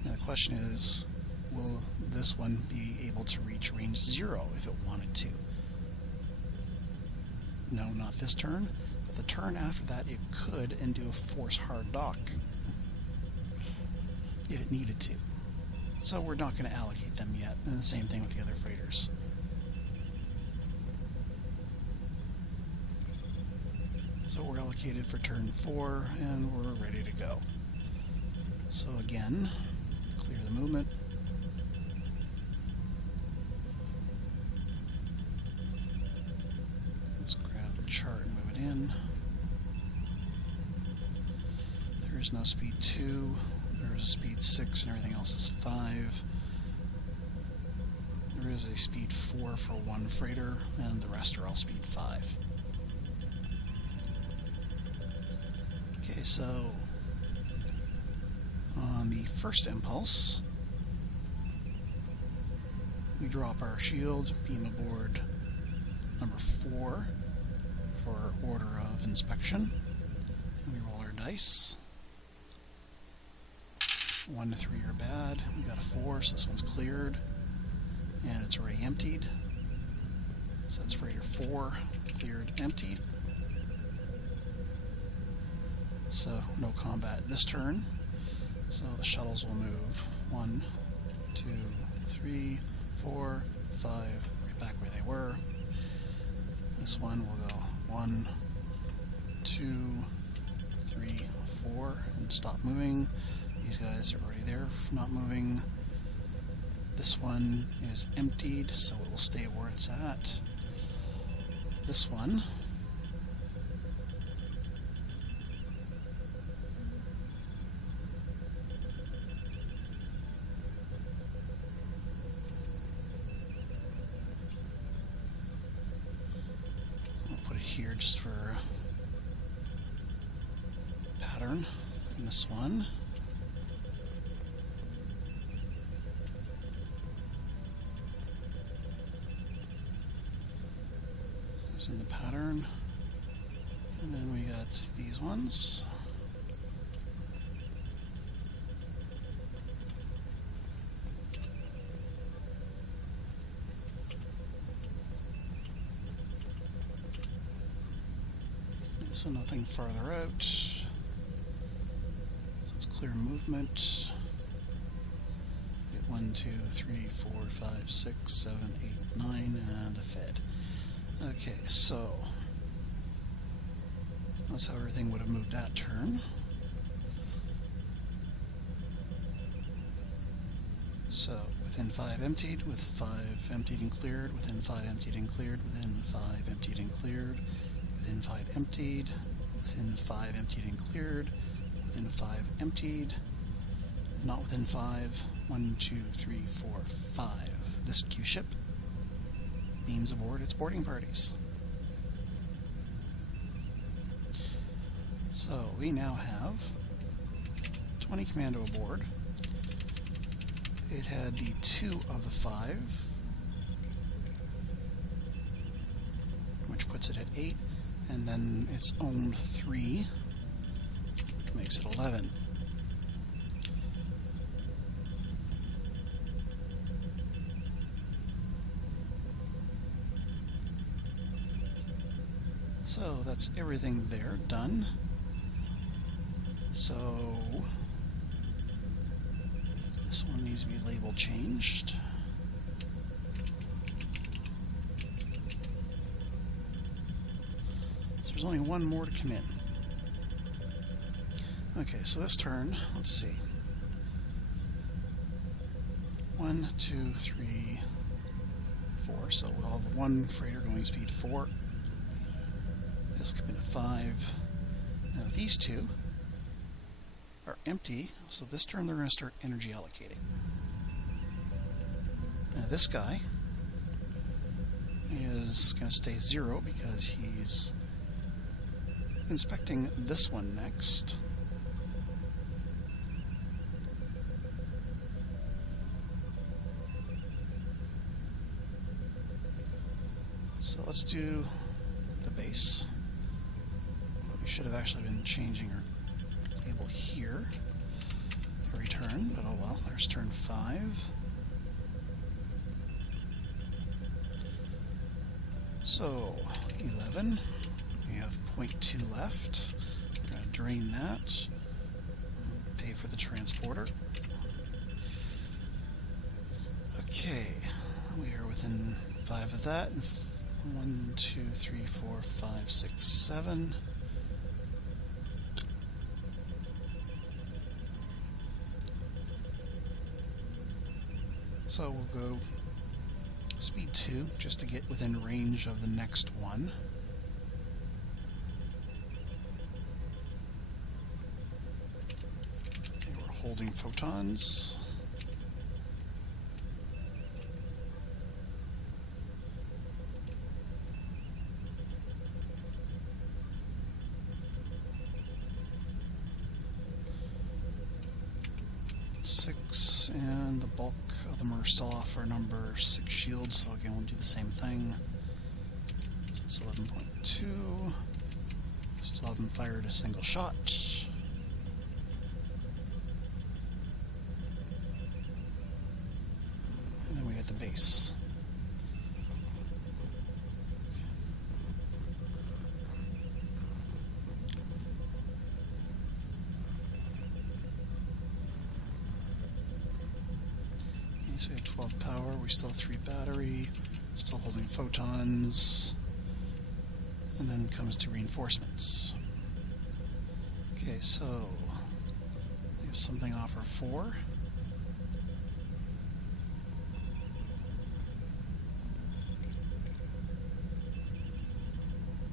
Now the question is, will this one be able to reach range 0 if it wanted to? No, not this turn, but the turn after that it could and do a force hard dock if it needed to. So we're not going to allocate them yet, and the same thing with the other freighters. So we're allocated for turn 4, and we're ready to go. So again, clear the movement. Let's grab the chart and move it in. There's no speed 2. There's a speed 6 and everything else is 5. There is a speed 4 for one freighter, and the rest are all speed 5. Okay, so on the first impulse, we drop our shield, beam aboard number 4 for order of inspection, and we roll our dice. 1 to 3 are bad. We got a 4, so this one's cleared, and it's already emptied. So that's freighter 4, cleared, emptied. So no combat this turn. So the shuttles will move 1, 2, 3, 4, 5, right back where they were. This one will go 1, 2, 3, 4, and stop moving. These guys are already there, not moving. This one is emptied, so it will stay where it's at. This one I'll put it here just for pattern. And this one in the pattern, and then we got these ones. So nothing farther out. So let's clear movement. Get 1, 2, 3, 4, 5, 6, 7, 8, 9, and the Fed. Okay, so that's how everything would have moved that turn. So within 5 emptied, with 5 emptied and cleared, within 5 emptied and cleared, within 5 emptied and cleared, within 5 emptied, within 5 emptied and cleared, within 5 emptied, not within 5, 1, 2, 3, 4, 5. This Q-ship beams aboard its boarding parties. So we now have 20 commando aboard. It had the 2 of the 5, which puts it at 8, and then its own 3, which makes it 11. So that's everything there done. So this one needs to be label changed. So there's only one more to come in. Okay, so this turn, let's see. 1, 2, 3, 4. So we'll have one freighter going speed 4. This will come in at 5. Now these two are empty, so this turn they're going to start energy allocating. Now this guy is going to stay 0 because he's inspecting this one next. So let's do the base. We should have actually been changing our label here every turn, but oh well, there's turn 5. So, 11. We have 0.2 left. We're going to drain that. Pay for the transporter. Okay, we are within 5 of that. 1, 2, 3, 4, 5, 6, 7. So we'll go speed 2 just to get within range of the next one. Okay, we're holding photons. Six, and the bulk of them are still off our number 6 shields, so again we'll do the same thing. So it's 11.2. Still haven't fired a single shot. And then we get the base. So we have 12 power, we still have 3 battery, still holding photons, and then comes to reinforcements. Okay, so we have something off our 4.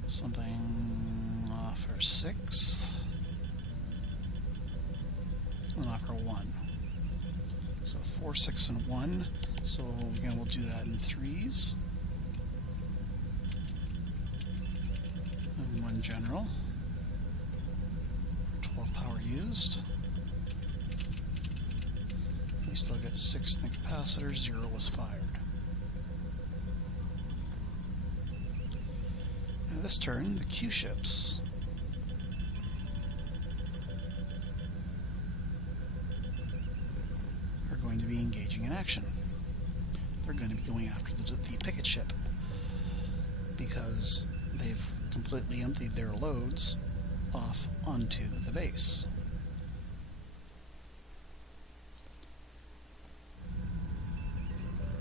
Something off our 6, and off our 1. So 4, 6, and 1. So again, we'll do that in 3s. And 1 general. 12 power used. We still get 6 in the capacitor, 0 was fired. Now this turn, the Q-ships. Going to be engaging in action. They're going to be going after the picket ship because they've completely emptied their loads off onto the base.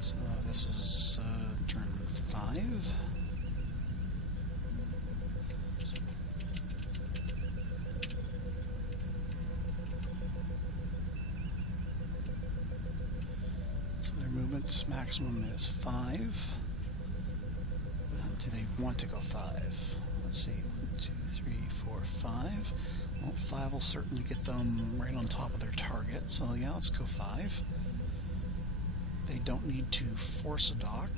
So this is turn 5. Movement maximum is 5. Do they want to go 5? Let's see. 1, 2, 3, 4, 5. Well, 5 will certainly get them right on top of their target. So yeah, let's go 5. They don't need to force a dock.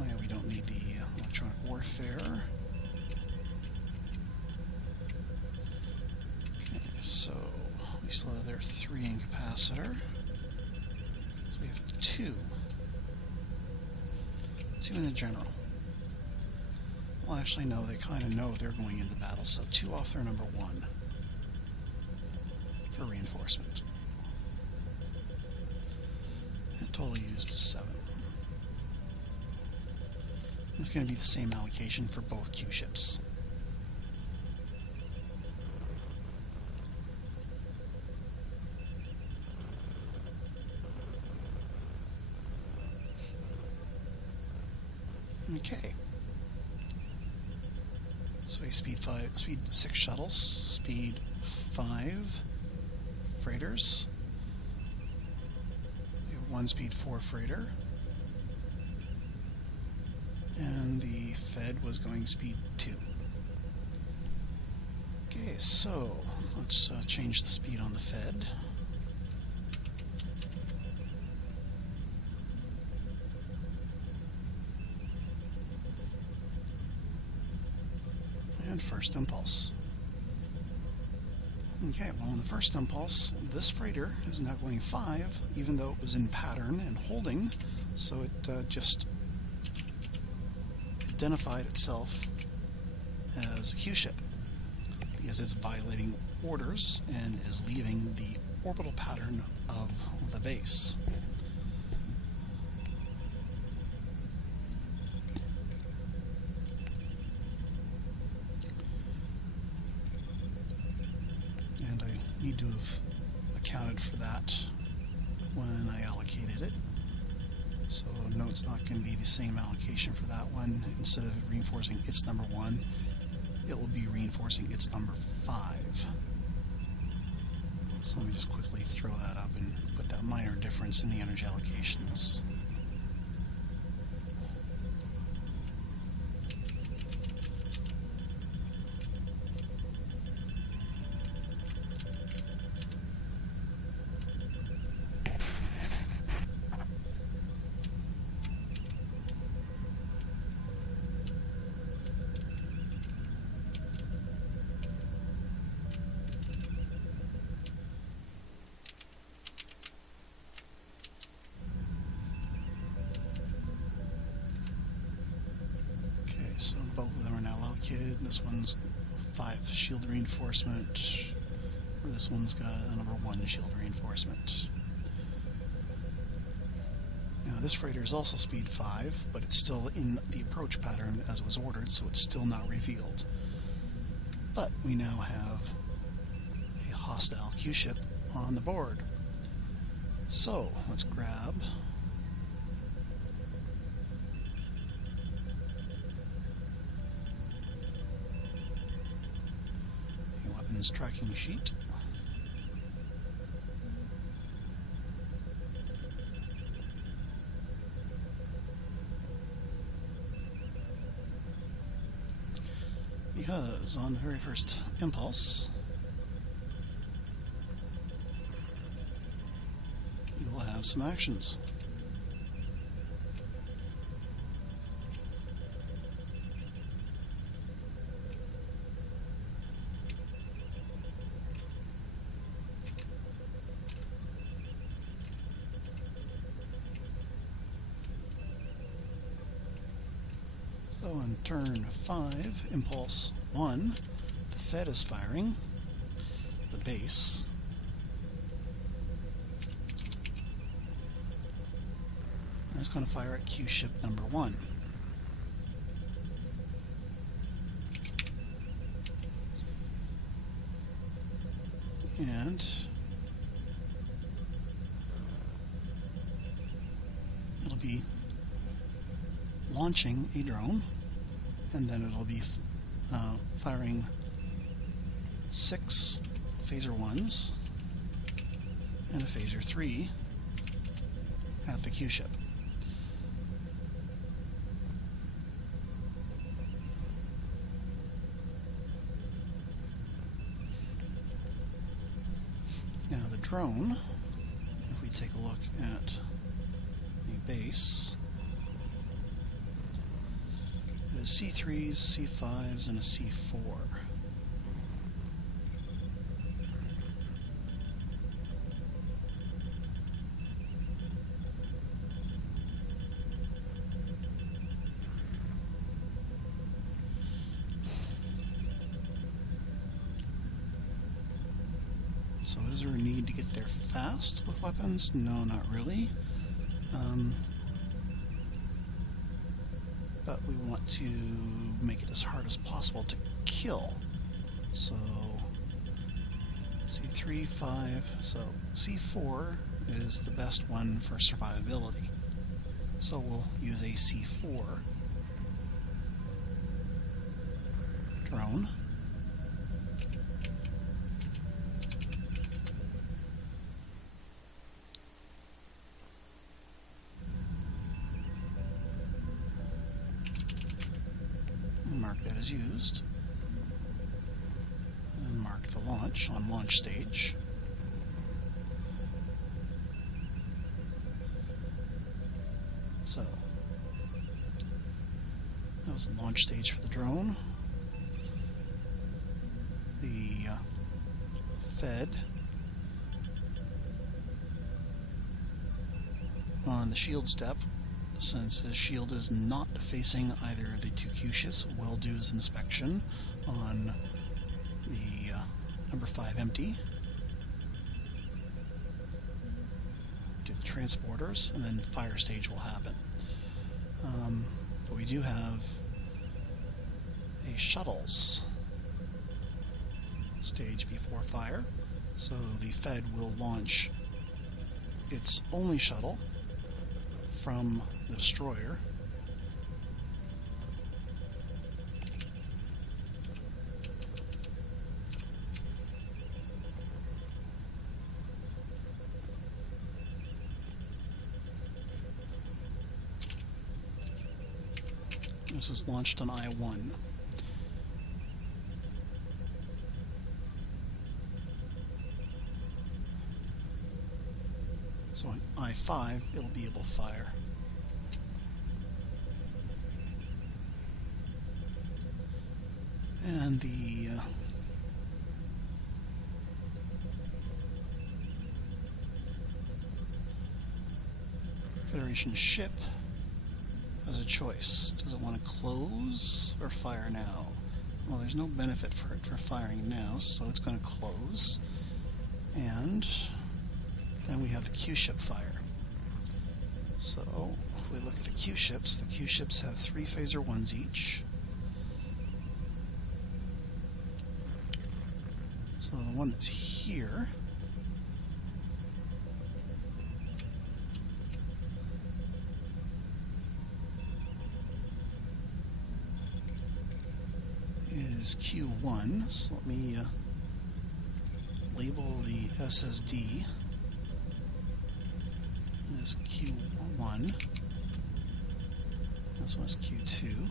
Oh yeah, we don't need the electronic warfare. Okay, so we still have their 3 in capacitor. We have 2. 2 in the general. Well, actually, no, they kind of know they're going into battle, so 2 off their number 1 for reinforcement. And total used is 7. It's going to be the same allocation for both Q-ships. Okay. So we speed 6 shuttles, speed 5 freighters. We have 1 speed 4 freighter. And the Fed was going speed 2. Okay, so let's change the speed on the Fed. And first impulse. Okay, well, in the first impulse, this freighter is now going 5, even though it was in pattern and holding, so it just identified itself as a Q-ship because it's violating orders and is leaving the orbital pattern of the base. And I need to have accounted for that when I allocated it. So no, it's not going to be the same allocation for that one. Instead of reinforcing its number 1, it will be reinforcing its number 5. So let me just quickly throw that up and put that minor difference in the energy allocations. So both of them are now allocated. This one's 5 shield reinforcement, or this one's got a number 1 shield reinforcement. Now this freighter is also speed 5, but it's still in the approach pattern as it was ordered, so it's still not revealed. But we now have a hostile Q-ship on the board. So let's grab tracking sheet. Because on the very first impulse, you will have some actions. So on turn 5, impulse 1, the Fed is firing the base. And it's going to fire at Q-ship number 1. And it'll be launching a drone, and then it'll be firing 6 phaser 1s and a phaser 3 at the Q-ship. Now the drone, if we take a look at the base, is C3s, C5s, and a C4. So is there a need to get there fast with weapons? No, not really. But we want to make it as hard as possible to kill. So C3, 5, so C4 is the best one for survivability. So we'll use a C4 drone. Mark that as used, and mark the launch on launch stage. So that was the launch stage for the drone. The Fed on the shield step since his shield is not facing either of the two Q-ships, will do his inspection on the number 5 empty. Do the transporters, and then fire stage will happen. But we do have a shuttles stage before fire, so the Fed will launch its only shuttle from the destroyer. This is launched on I-1. So on I-5, it'll be able to fire. And the Federation ship has a choice. Does it want to close or fire now? Well, there's no benefit for it for firing now, so it's going to close. And then we have the Q-ship fire. So, if we look at the Q-ships have 3 phaser 1s each. So the one that's here is Q1. So let me label the SSD as Q1. This one is Q2.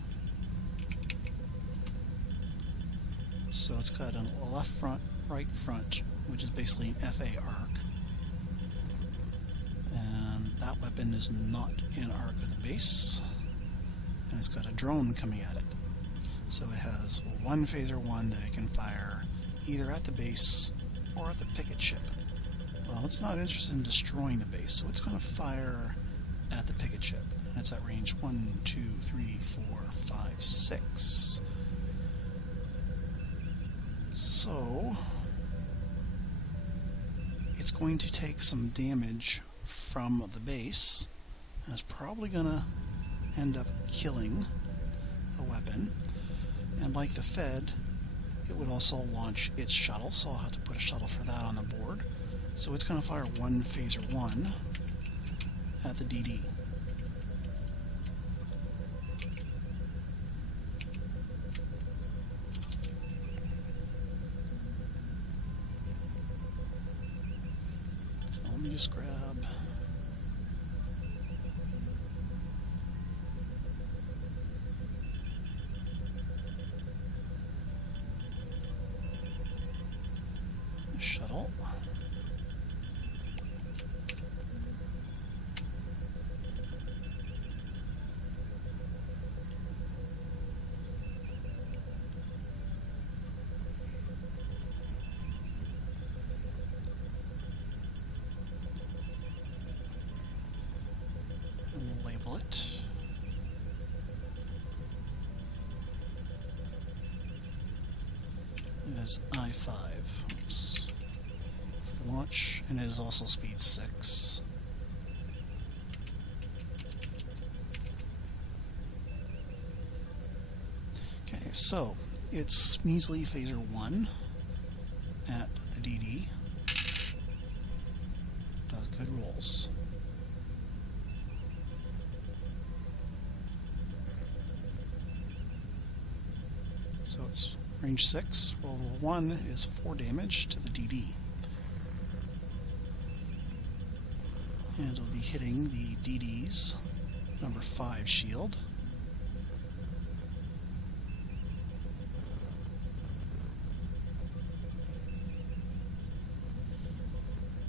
So it's got a left front, right front, which is basically an FA arc. And that weapon is not in arc of the base. And it's got a drone coming at it. So it has 1 phaser 1 that it can fire either at the base or at the picket ship. Well, it's not interested in destroying the base, so it's going to fire at the picket ship. And it's at range 1, 2, 3, 4, 5, 6. So it's going to take some damage from the base, and it's probably going to end up killing a weapon. And like the Fed, it would also launch its shuttle, so I'll have to put a shuttle for that on the board. So it's going to fire 1 phaser 1 at the DD. So let me just grab the shuttle. And label it. As I-5. Oops. For the launch, and it is also speed 6. Okay, so it's measly phaser 1 at the DD. Does good rolls. So it's range 6, roll 1 is 4 damage to the DD. And it'll be hitting the DD's number 5 shield.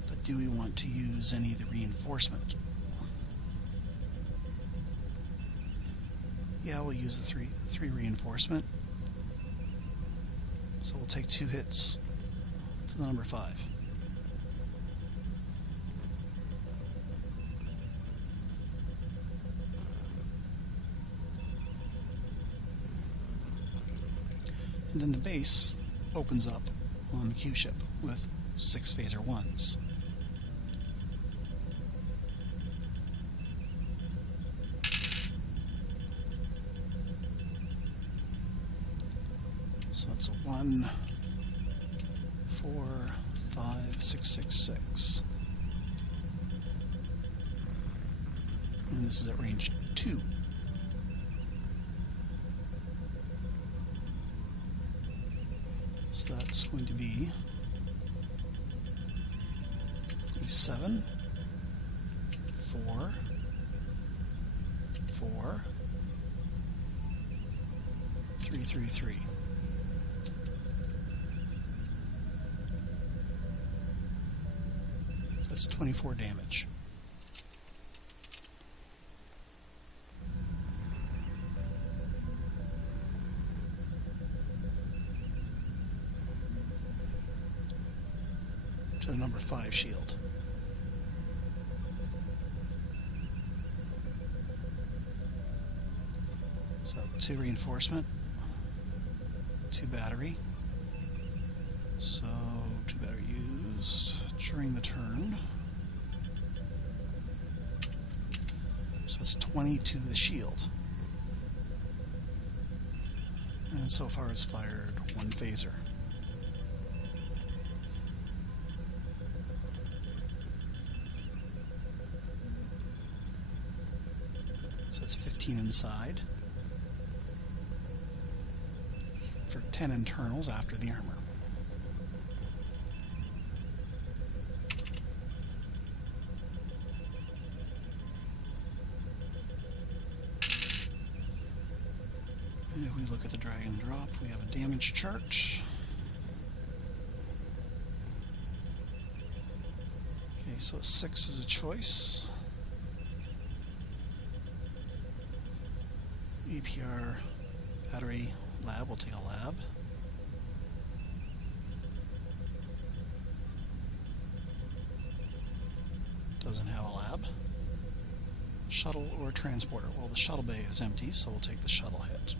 But do we want to use any of the reinforcement? Yeah, we'll use the three reinforcement. So we'll take 2 hits to the number 5. And then the base opens up on the Q-ship with 6 phaser 1s. So that's a 1, 4, 5, 6, 6, 6. And this is at range 2. So that's going to be a 7, 4, 4, 3, 3, 3. So that's 24 damage. To the number 5 shield. So 2 reinforcement, 2 battery. So 2 battery used during the turn. So that's 20 to the shield. And so far it's fired 1 phaser. So it's 15 inside for 10 internals after the armor. And if we look at the drag and drop, we have a damage chart. Okay, so 6 is a choice. APR, battery, lab, we'll take a lab. Doesn't have a lab. Shuttle or transporter. Well, the shuttle bay is empty, so we'll take the shuttle hit.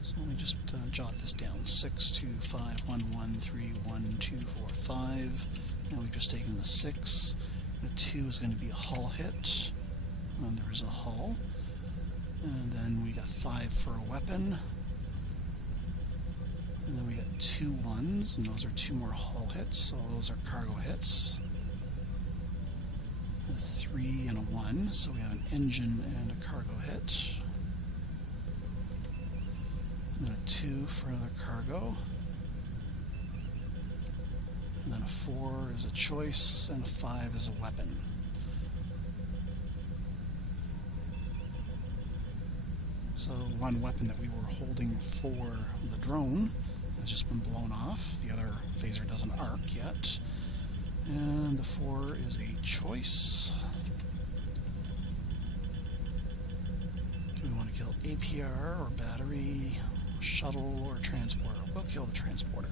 So let me just jot this down. 6, 2, 5, 1, 1, 3, 1, 2, 4, 5. And we've just taken the 6. The 2 is going to be a hull hit. And there is a hull. And then we got 5 for a weapon. And then we got 2 1s, and those are 2 more hull hits, so those are cargo hits. A 3 and a 1, so we have an engine and a cargo hit. And then a 2 for another cargo. And then a 4 is a choice, and a 5 is a weapon. So one weapon that we were holding for the drone has just been blown off. The other phaser doesn't arc yet. And the 4 is a choice. Do we want to kill APR or battery, shuttle or transporter? We'll kill the transporter.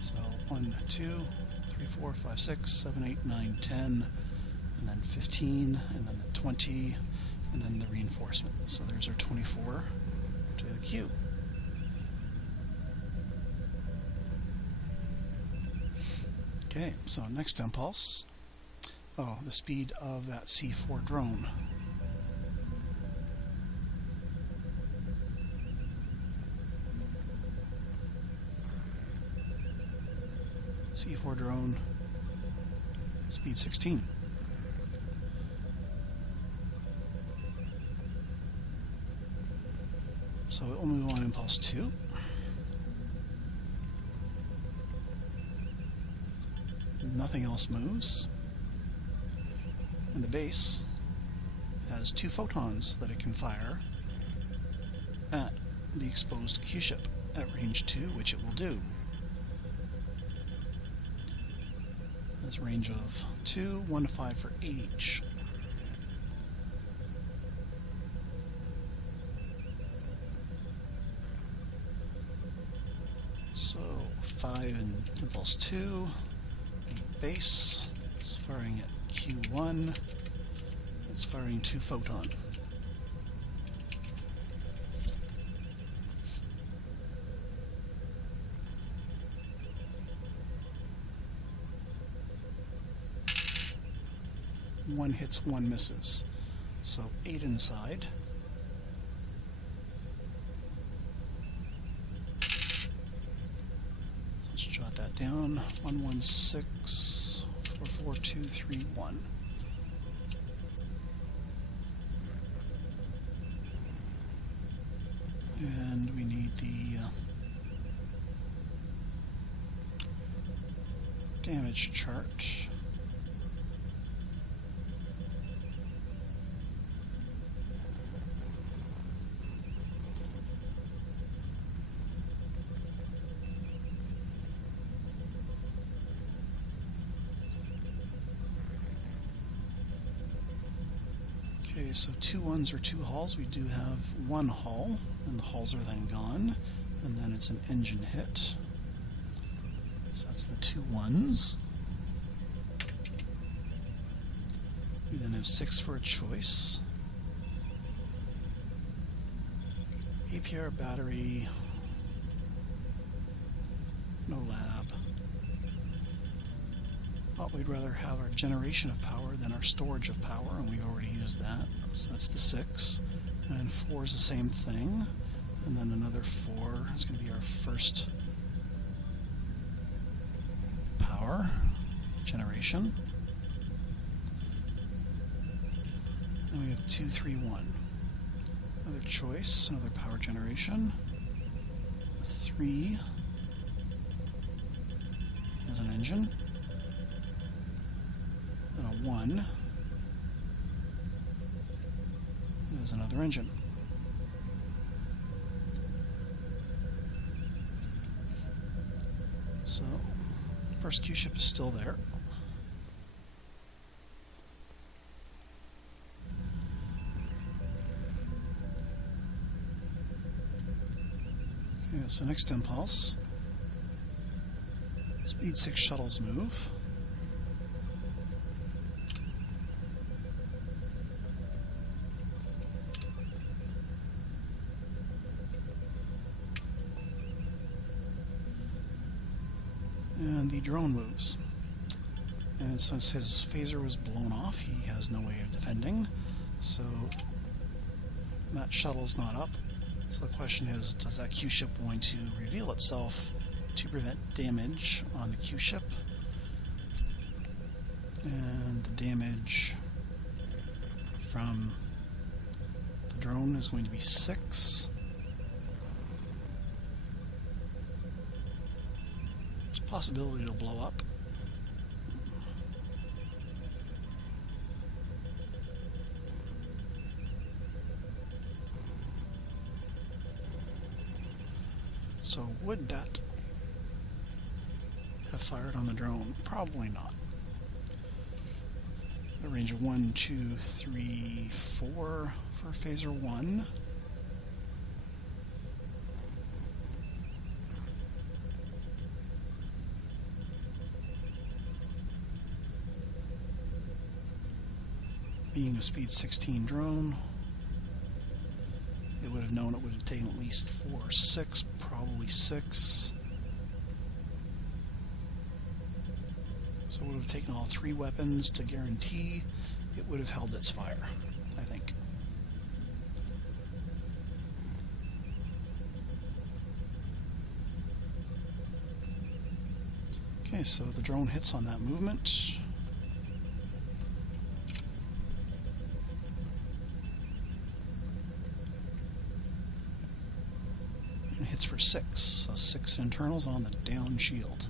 So 1, 2, 3, 4, 5, 6, 7, 8, 9, 10, and then 15, and then the 20, and then the reinforcement. So there's our 24 to the Q. Okay, so next impulse. Oh, the speed of that C4 drone. C4 drone, speed 16. So we'll move on impulse 2. Nothing else moves. And the base has 2 photons that it can fire at the exposed Q-ship at range 2, which it will do. Has a range of 2, 1 to 5 for each. 5 and impulse 2. 8 base. It's firing at Q1. It's firing 2 photon. One hits, 1 misses. So 8 inside. So let's jot that down. 116 44231. And we need the damage chart. Okay, so 2 ones or 2 hulls. We do have 1 hull, and the hulls are then gone, and then it's an engine hit. So that's the 2 ones. We then have 6 for a choice. APR battery, no lab. But we'd rather have our generation of power than our storage of power, and we've already used that. So that's the 6. And 4 is the same thing. And then another 4 is going to be our first power generation. And we have 2, 3, 1. Another choice, another power generation. 3 is an engine. And a 1 is another engine. So, first Q-ship is still there. Okay, so next impulse. Speed 6 shuttles move. And the drone moves. And since his phaser was blown off, he has no way of defending. So that shuttle's not up. So the question is, does that Q-ship going to reveal itself to prevent damage on the Q-ship? And the damage from the drone is going to be 6. There's a possibility it'll blow up. So would that have fired on the drone? Probably not. A range of 1, 2, 3, 4 for phaser 1. Being a speed 16 drone, it would have known it would have taken at least 4 or 6, probably 6. So it would have taken all 3 weapons to guarantee it would have held its fire, I think. Okay, so the drone hits on that movement. And hits for 6, so 6 internals on the down shield.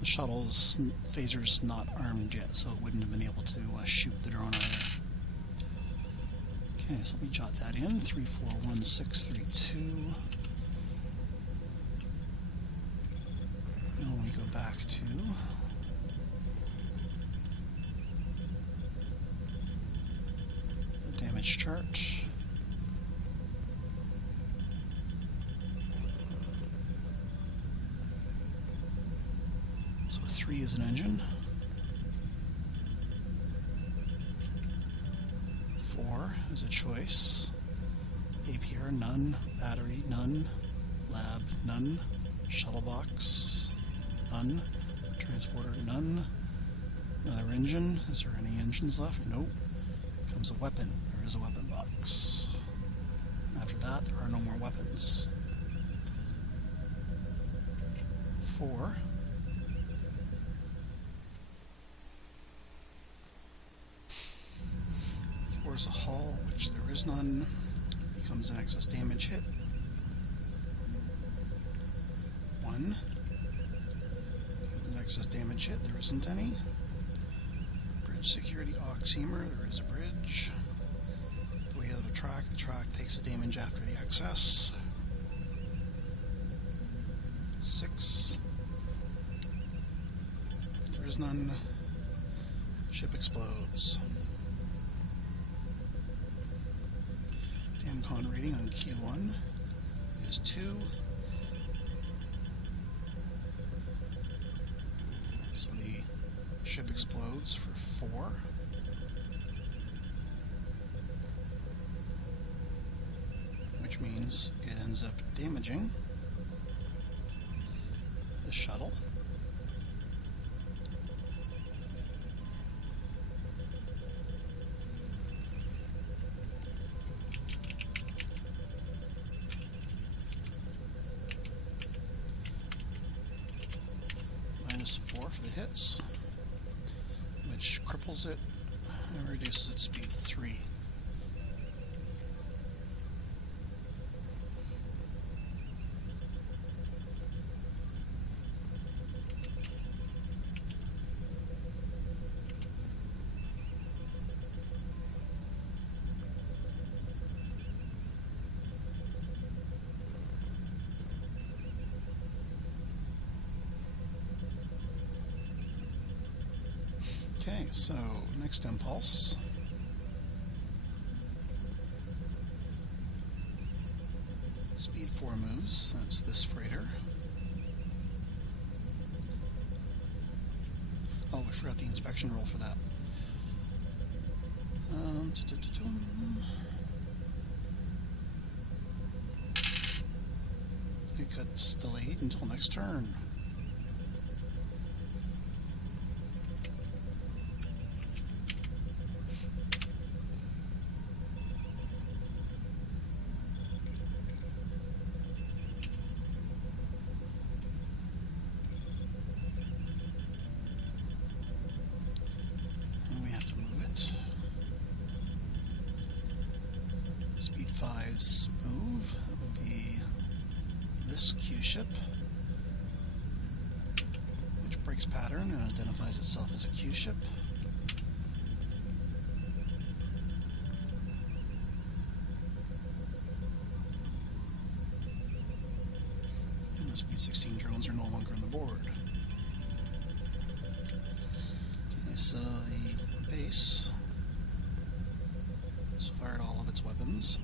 The shuttle's phaser's not armed yet, so it wouldn't have been able to shoot the drone either. Okay, so let me jot that in. 3, 4, 1, 6, 3, 2. And we go back to the damage chart. is an engine. 4 is a choice. APR, none. Battery, none. Lab, none. Shuttle box, none. Transporter, none. Another engine. Is there any engines left? Nope. Comes a weapon. There is a weapon box. After that, there are no more weapons. 4. Is a hull, which there is none. Becomes an excess damage hit. 1. Becomes an excess damage hit. There isn't any. Bridge security oximer. There is a bridge. We have a track. The track takes the damage after the excess. 6. There is none. Ship explodes. Con rating on Q1 is 2. So the ship explodes for 4. Which means it ends up damaging the shuttle. -4 for the hits, which cripples it and reduces its speed to 3. Okay, so next impulse. Speed 4 moves, that's this freighter. Oh, we forgot the inspection roll for that. It gets delayed until next turn. Speed 5's move, that would be this Q-ship, which breaks pattern and identifies itself as a Q-ship. And the Speed 16 drones are no longer on the board. Okay, so the base has fired all of its weapons.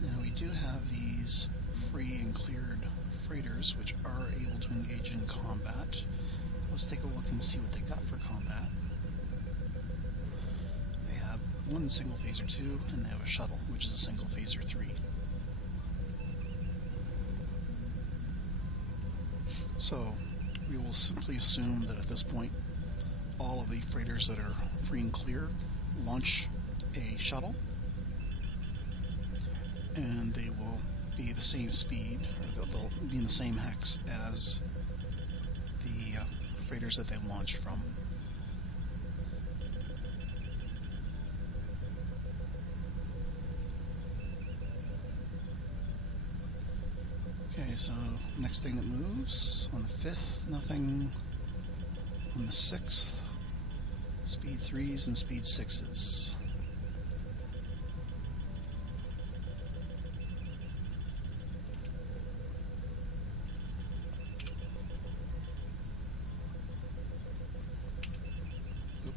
Now we do have these free and cleared freighters which are able to engage in combat. Let's take a look and see what they got for combat. They have one single phaser 2 and they have a shuttle, which is a single phaser 3. So we will simply assume that at this point all of the freighters that are free and clear launch a shuttle, and they will be the same speed, or they'll be in the same hex as the freighters that they launched from. Okay, so next thing that moves, on the 5th, nothing. On the 6th, speed 3s and speed 6s.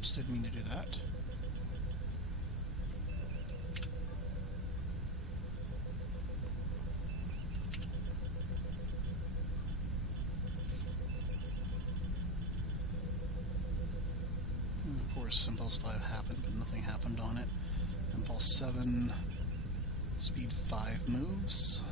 Whoops, didn't mean to do that. And of course, Impulse 5 happened, but nothing happened on it. Impulse 7, speed 5 moves.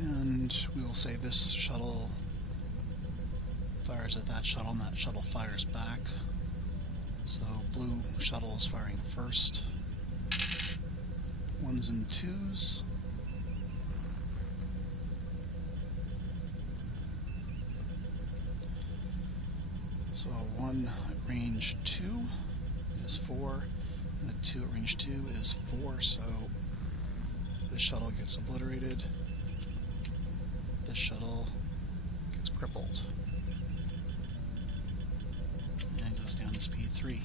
And we will say this shuttle fires at that shuttle, and that shuttle fires back. So blue shuttle is firing first. 1s and 2s. So a 1 at range 2 is 4, and a 2 at range 2 is 4, so this shuttle gets obliterated. This shuttle gets crippled and goes down to speed 3.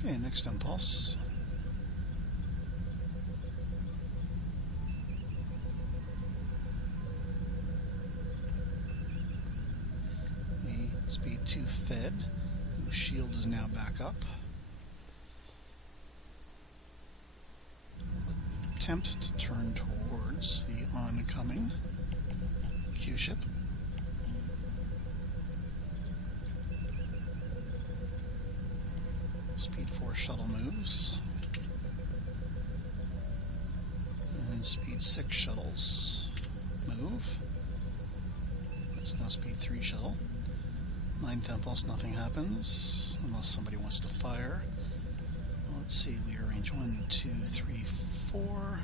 Okay, next impulse. The speed 2 fed, whose shield is now back up. We'll attempt to turn towards the oncoming Q-ship. Speed 4 shuttle moves, and speed 6 shuttles move. That's now speed 3 shuttle. 9th impulse, nothing happens unless somebody wants to fire. Let's see, we are range 1, 2, 3, 4.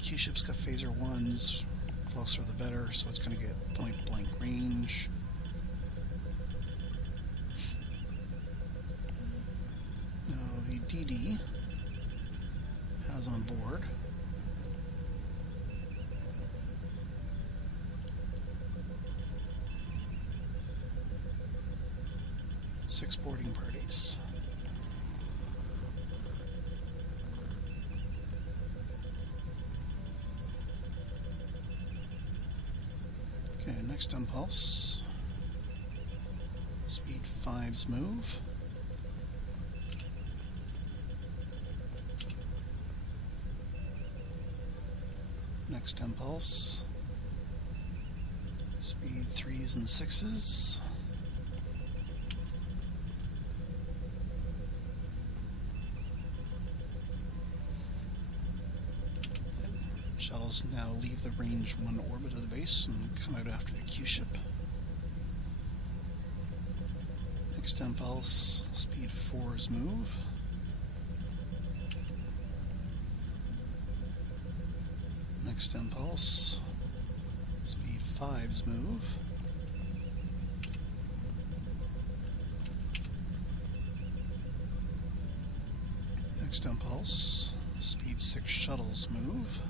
Q-ship's got phaser 1s, closer the better, so it's going to get point blank range. DD has on board six boarding parties. Okay, next impulse. Speed 5's move. Next impulse, speed 3s and 6s. Shuttles now leave the range 1 orbit of the base and come out after the Q-ship. Next impulse, speed 4's move. Next impulse, speed 5's move. Next impulse, speed 6 shuttles move.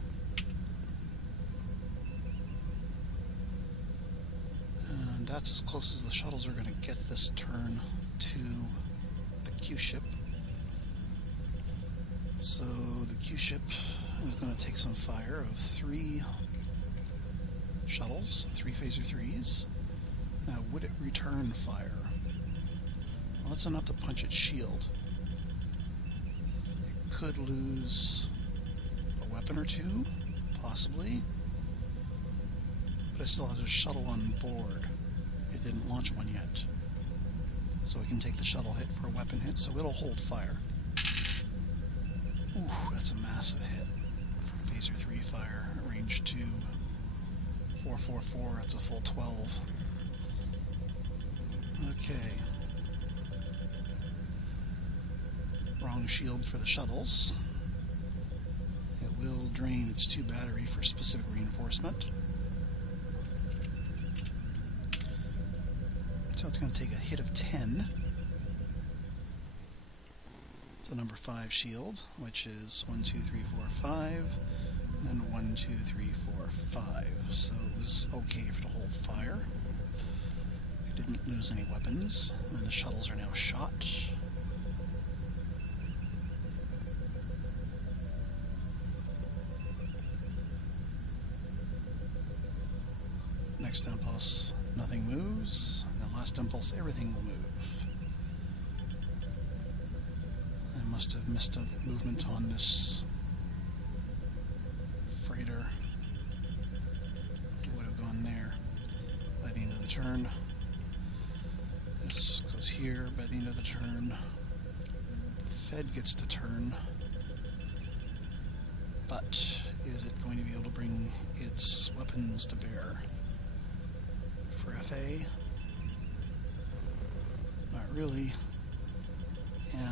And that's as close as the shuttles are going to get this turn to the Q-ship. So the Q-ship is going to take some fire of 3 shuttles, 3 phaser 3s. Now, would it return fire? Well, that's enough to punch its shield. It could lose a weapon or 2, possibly, but it still has a shuttle on board. It didn't launch one yet, so it can take the shuttle hit for a weapon hit, so it'll hold fire. Ooh, that's a massive hit from phaser 3 fire, range 2, 444, that's a full 12. Okay. strong shield for the shuttles. It will drain its 2 battery for specific reinforcement. So it's going to take a hit of 10. It's the number 5 shield, which is 1, 2, 3, 4, 5, and then 1, 2, 3, 4, 5. So it was okay for to hold fire. It didn't lose any weapons, and the shuttles are now shot. Next impulse, nothing moves, and the last impulse, everything will move. I must have missed a movement on this freighter. It would have gone there by the end of the turn. This goes here by the end of the turn. The Fed gets to turn, but is it going to be able to bring its weapons to bear? For FA? Not really.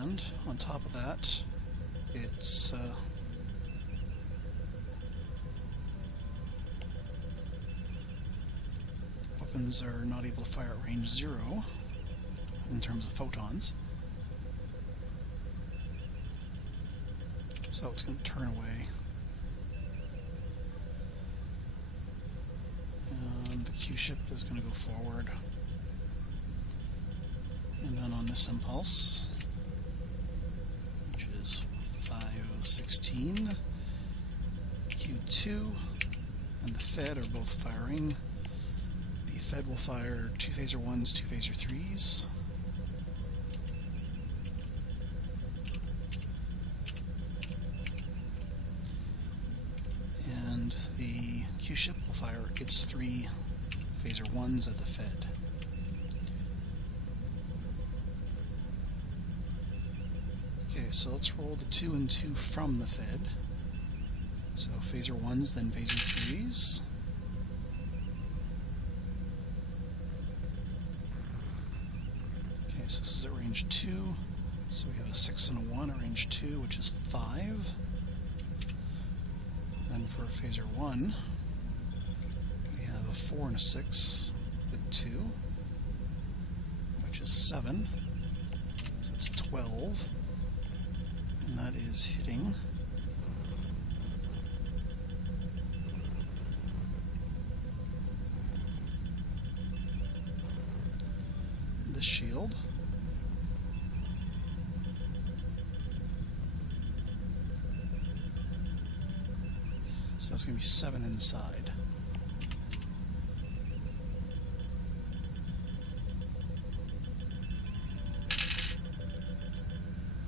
And on top of that, its weapons are not able to fire at range 0 in terms of photons. So it's going to turn away. And the Q-ship is going to go forward. And then on this impulse, which is 516, Q2 and the Fed are both firing. The Fed will fire 2 phaser 1s, 2 phaser 3s. And the Q-ship will fire its 3 phaser 1s at the Fed. Okay, so let's roll the 2 and 2 from the Fed. So phaser 1s, then phaser 3s. Okay, so this is at range 2. So we have a 6 and a 1 at range 2, which is 5. Then for phaser 1, we have a 4 and a 6 at 2, which is 7. So it's 12. And that is hitting this shield. So that's going to be 7 inside.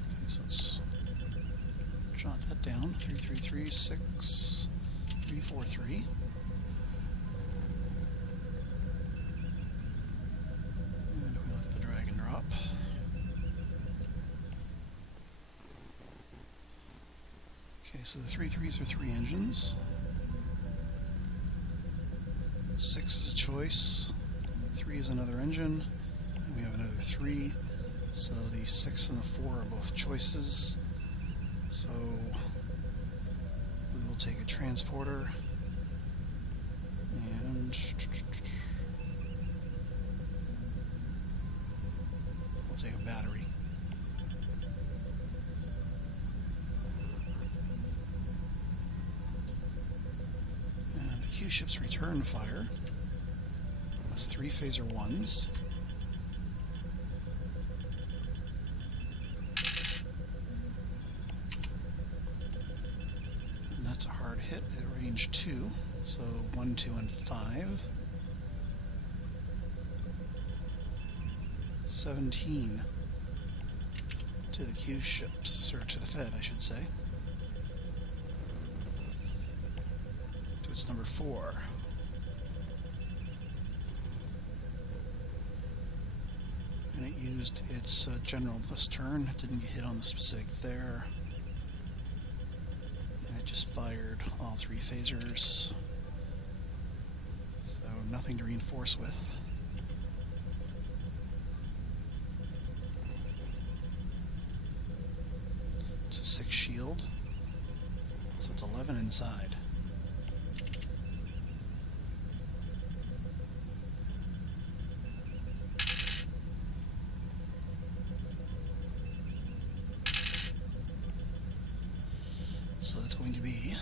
Okay, so let's jot that down. 3, 3, 3, 6, 3, 4, 3. And if we look at the drag and drop, okay, so the 3 3s are 3 engines. 6 is a choice. 3 is another engine. And we have another 3. So the 6 and the 4 are both choices. So we will take a transporter and we'll take a battery. And the Q-ship's return fire was 3 phaser 1s. That's a hard hit at range 2, so 1, 2, and 5. 17 to the Q-ships, or to the Fed, I should say. To its number 4. And it used its general this turn. It didn't get hit on the specific there. Just fired all 3 phasers, so nothing to reinforce with. It's a 6 shield. So it's 11 inside. So that's going to be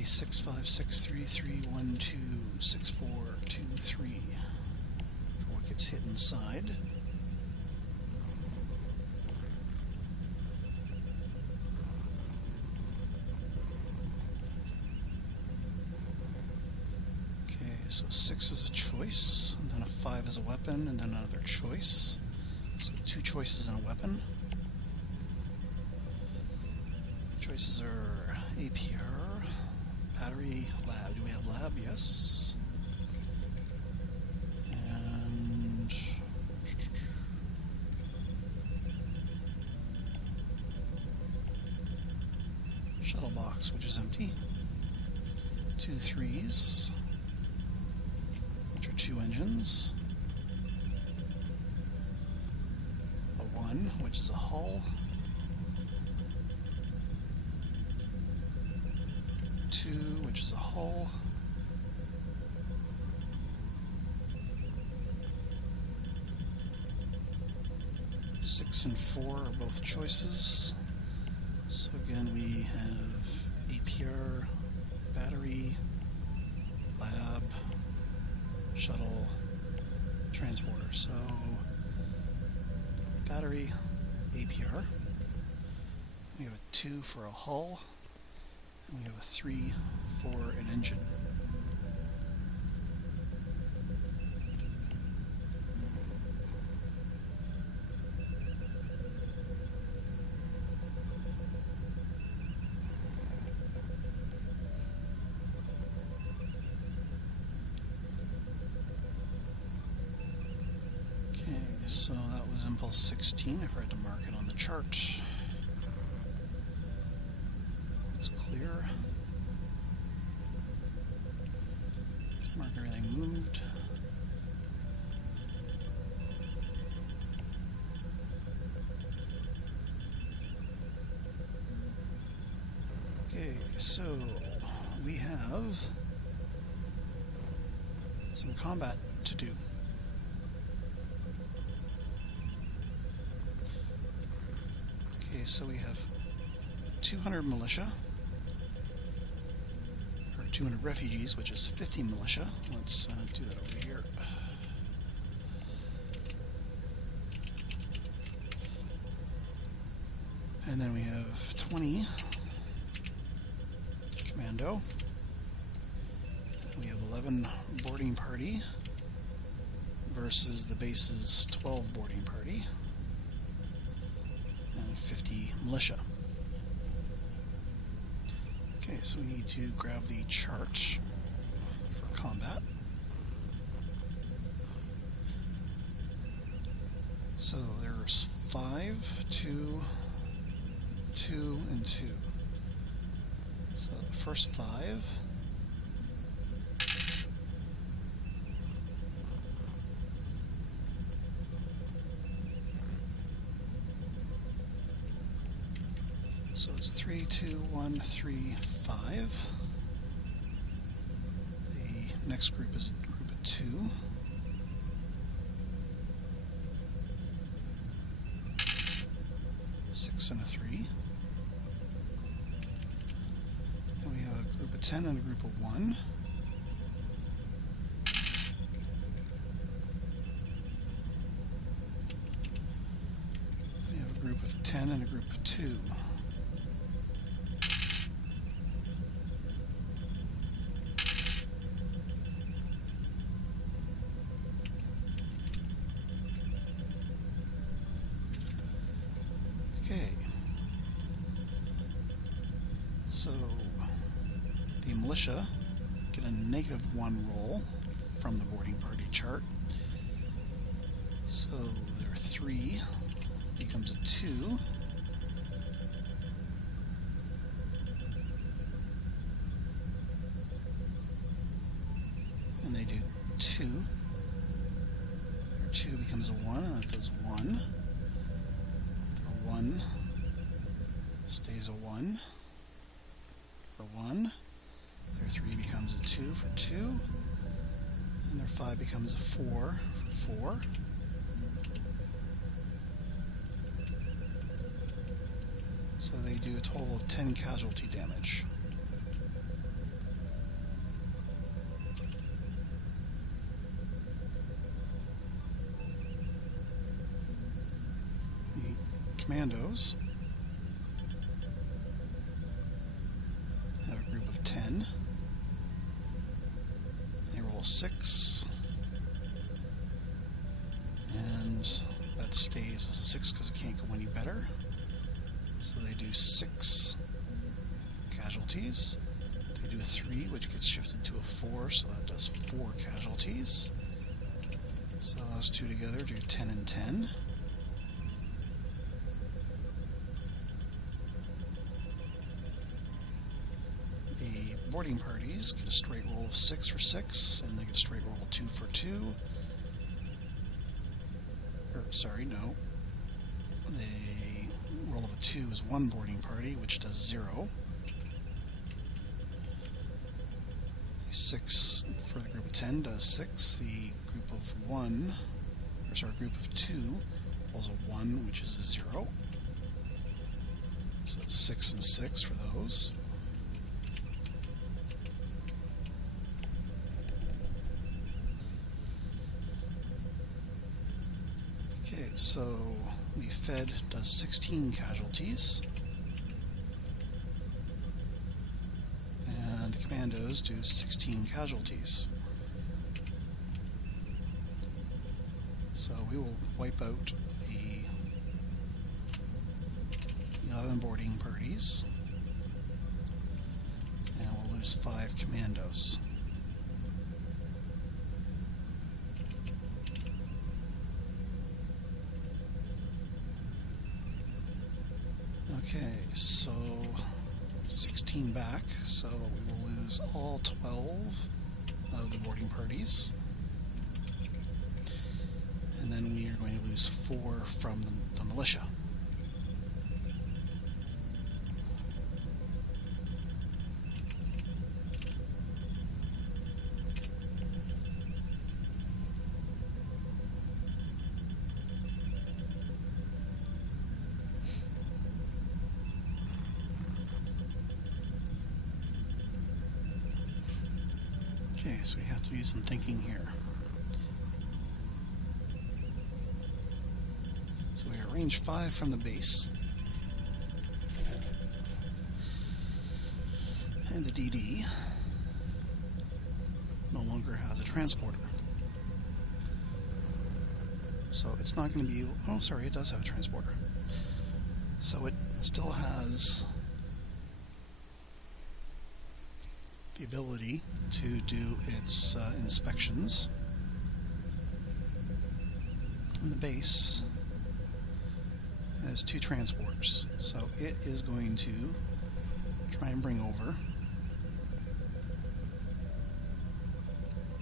a 6, 5, 6, 3, 3, 1, 2, 6, 4, 2, 3 for what gets hit inside. Okay, so 6 is a choice, and then a 5 is a weapon, and then another choice. So 2 choices and a weapon. Choices are APR, battery, lab. Do we have lab? Yes. And shuttle box, which is empty. 2 3s, which are 2 engines. A 1, which is a hull. 2, which is a hull. 6 and 4 are both choices. So again, we have APR, battery, lab, shuttle, transporter. So battery, APR. We have a 2 for a hull. And we have a 3 for an engine. Okay, so that was impulse 16. I forgot to mark it on the chart. Clear. Let's mark everything moved. Okay, so we have some combat to do. Okay, so we have 200 militia. 200 refugees, which is 50 militia. Let's do that over here. And then we have 20 commando. And we have 11 boarding party versus the base's 12 boarding party and 50 militia. Okay, so we need to grab the chart for combat. So there's 5, 2, 2, and 2. So the first 5. So it's a 3, 2, 1, 3, 5. The next group is a group of 2. Six and a 3. Then we have a group of 10 and a group of 1. We have a group of 10 and a group of 2. Okay, so the militia get a -1 roll from the boarding party chart. So their 3 becomes a 2. And they do 2. Their 2 becomes a 1, and that does 1. 1, stays a 1 for 1. Their 3 becomes a 2 for 2. And their 5 becomes a 4 for 4. So they do a total of 10 casualty damage. The commandos have a group of 10. They roll 6. And that stays as a 6 because it can't go any better. So they do 6 casualties. They do a 3, which gets shifted to a 4, so that does 4 casualties. So those two together do 10 and 10. The boarding parties get a straight roll of 6 for 6, and they get a straight roll of 2 for 2. Sorry, no. The roll of a 2 is 1 boarding party, which does 0. The 6 for the group of 10 does 6. The group of 1, or sorry, group of 2 rolls a 1, which is a 0. So that's 6 and 6 for those. Okay, so the Fed does 16 casualties, and the commandos do 16 casualties. So we will wipe out the 11 boarding parties, and we'll lose 5 commandos. Okay, so 16 back, so we will lose all 12 of the boarding parties. And then we are going to lose 4 from the militia. Okay, so we have to do some thinking here. So we are range 5 from the base. And the DD no longer has a transporter. So it's not going to be able... Oh, sorry, it does have a transporter. So it still has the ability to do its inspections. And the base has 2 transporters, so it is going to try and bring over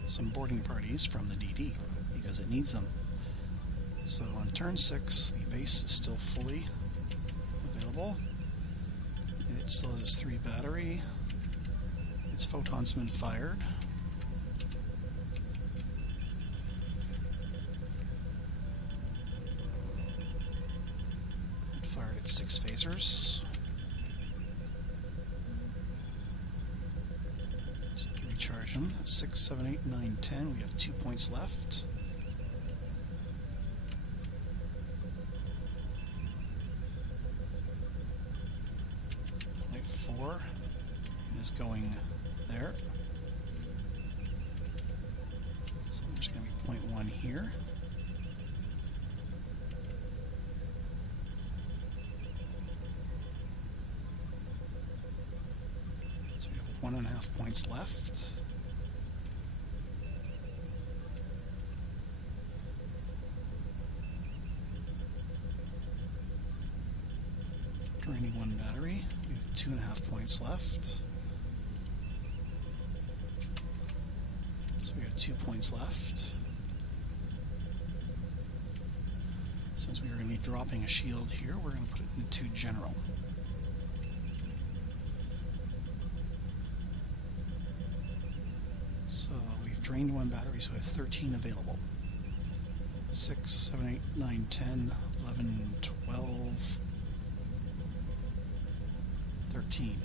some boarding parties from the DD because it needs them. So on turn 6, the base is still fully available. It still has its 3 battery. Its photon's been fired. It fired its 6 phasers. So to recharge them, that's 6, 7, 8, 9, 10. We have 2 points left. Point 4 is going there. So there's going to be point 1 here. So we have 1.5 points left. Draining 1 battery. We have 2.5 points left. We have 2 points left. Since we are going to be dropping a shield here, we're going to put it into general. drained one battery, so we have 13 available. 6, 7, 8, 9, 10, 11, 12, 13.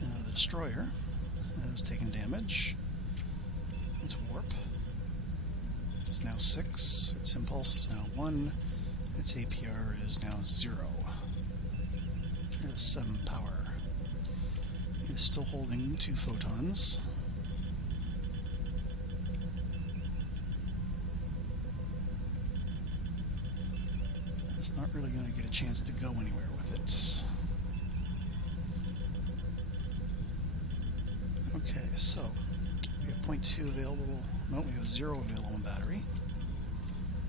The destroyer has taken damage. Its warp is now 6. Its impulse is now 1. Its APR is now 0. It has 7 power. It is still holding 2 photons. It's not really going to get a chance to go anywhere with it. Okay, so we have 0.2 available. No, we have 0 available in battery.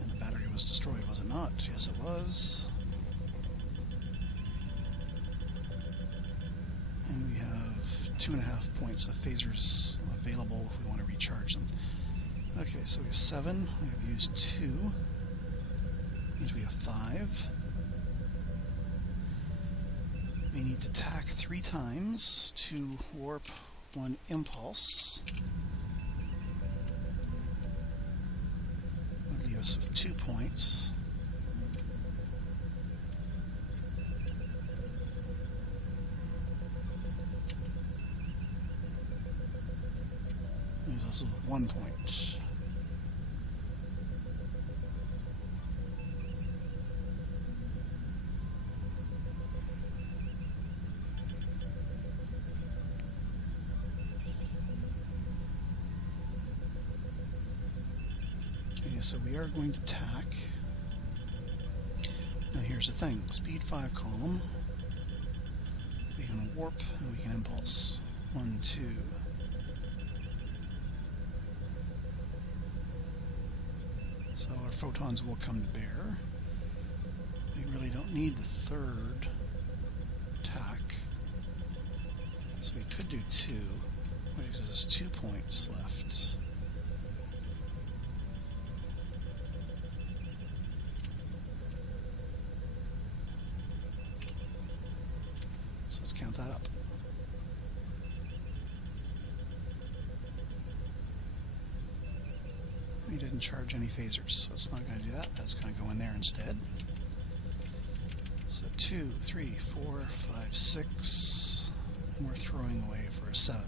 And the battery was destroyed, was it not? Yes, it was. And we have 2.5 points of phasers available if we want to recharge them. Okay, so we have 7. We have used 2. Means we have 5. We need to tack 3 times to warp 1 impulse. Would leave us with 2 points. Leaves us with 1 point. So we are going to tack. Now here's the thing, speed 5 column, we can warp and we can impulse. 1, 2. So our photons will come to bear. We really don't need the 3rd tack. So we could do 2, which gives us 2 points left. So let's count that up. We didn't charge any phasers, so it's not going to do that. That's going to go in there instead. So 2, 3, 4, 5, 6, and we're throwing away for a 7.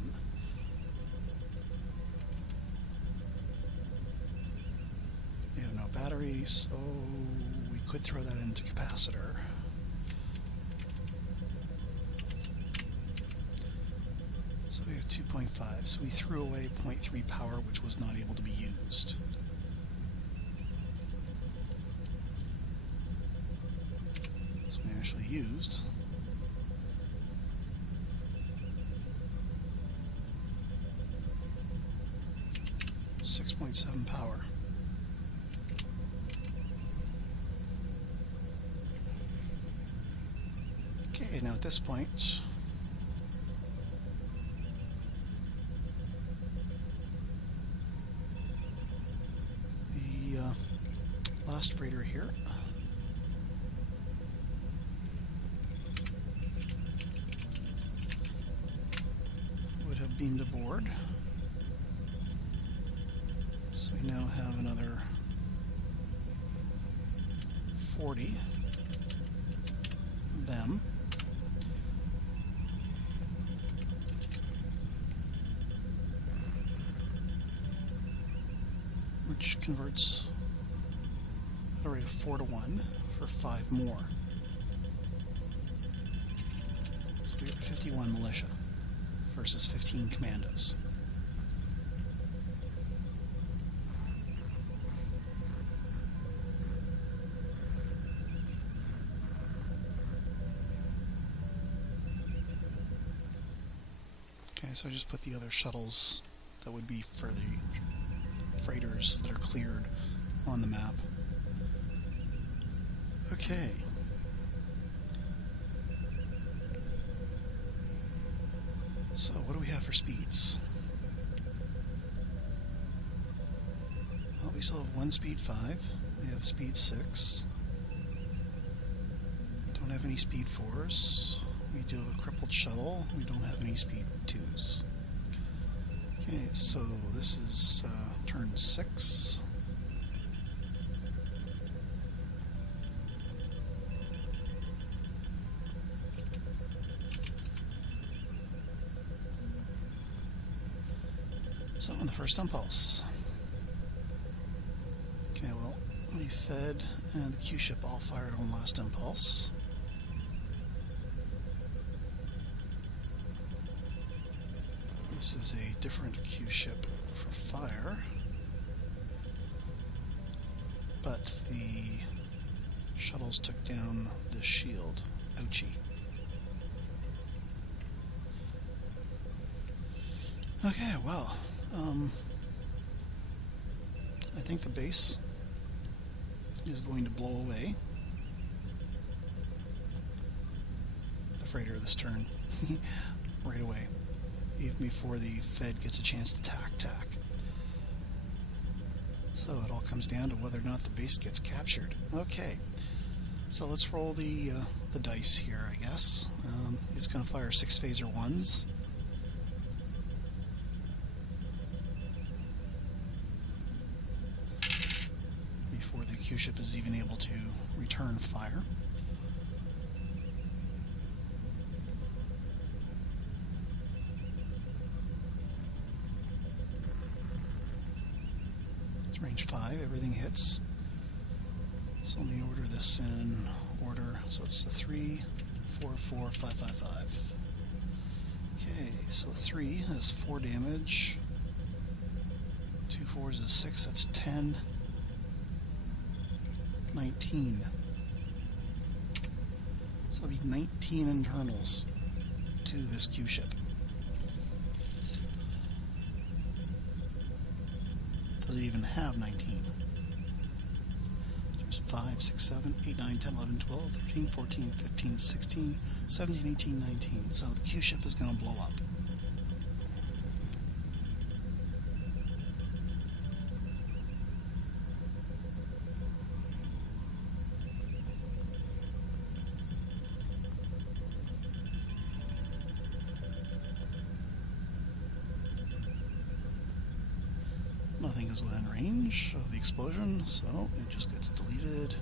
We have no battery, so we could throw that into capacitor. So we have 2.5, so we threw away 0.3 power, which was not able to be used. So we actually used .7 power. Okay, now at this point, last freighter here would have beamed aboard. So we now have another 40 of them. Which converts a rate of 4 to 1 for 5 more. So we have 51 militia versus 15 commandos. Okay, so I just put the other shuttles that would be for the freighters that are cleared on the map. Okay. So what do we have for speeds? we still have one speed 5. We have speed 6. Don't have any speed 4s. We do have a crippled shuttle. We don't have any speed 2s. Okay, so this is turn 6. So on the first impulse. Okay, well, the Fed and the Q-ship all fired on last impulse. This is a different Q-ship for fire, but the shuttles took down the shield. Ouchie. Okay, well, I think the base is going to blow away. The freighter this turn. Right away. Even before the Fed gets a chance to tack. So it all comes down to whether or not the base gets captured. Okay, so let's roll the dice here, I guess. It's going to fire 6 phaser 1s. Before the Q-ship is even able to return fire. It's range 5, everything hits. So let me order this in order. So it's the 3, 4, 4, 5, 5, 5. Okay, so 3 is 4 damage. 2 4s is 6, that's 10. 19. So that'll be 19 internals to this Q-ship. Does it even have 19? There's 5, 6, 7, 8, 9, 10, 11, 12, 13, 14, 15, 16, 17, 18, 19. So the Q-ship is going to blow up. Nothing is within range of the explosion, so it just gets deleted.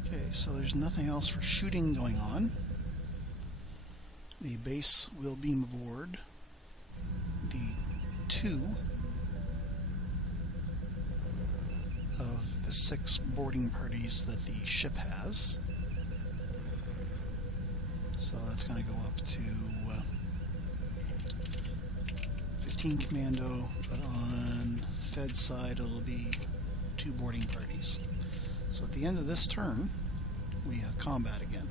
Okay, so there's nothing else for shooting going on. The base will beam aboard the 2 of the 6 boarding parties that the ship has. So that's going to go up to 15 commando, but on the Fed side it'll be 2 boarding parties. So at the end of this turn, we have combat again.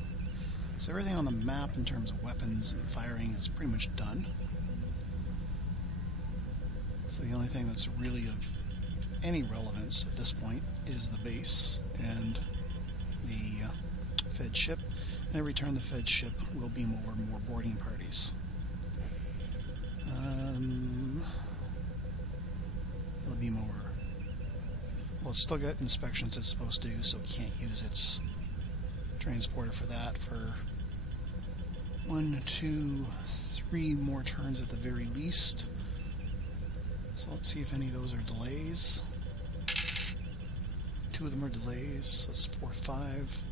So everything on the map in terms of weapons and firing is pretty much done. So the only thing that's really of any relevance at this point is the base and the Fed ship. And every turn the Fed ship will beam over more boarding parties. It'll beam over. Well, it's still got inspections it's supposed to do, so it can't use its transporter for that for 1, 2, 3 more turns at the very least. So let's see if any of those are delays. 2 of them are delays, so that's 4, 5.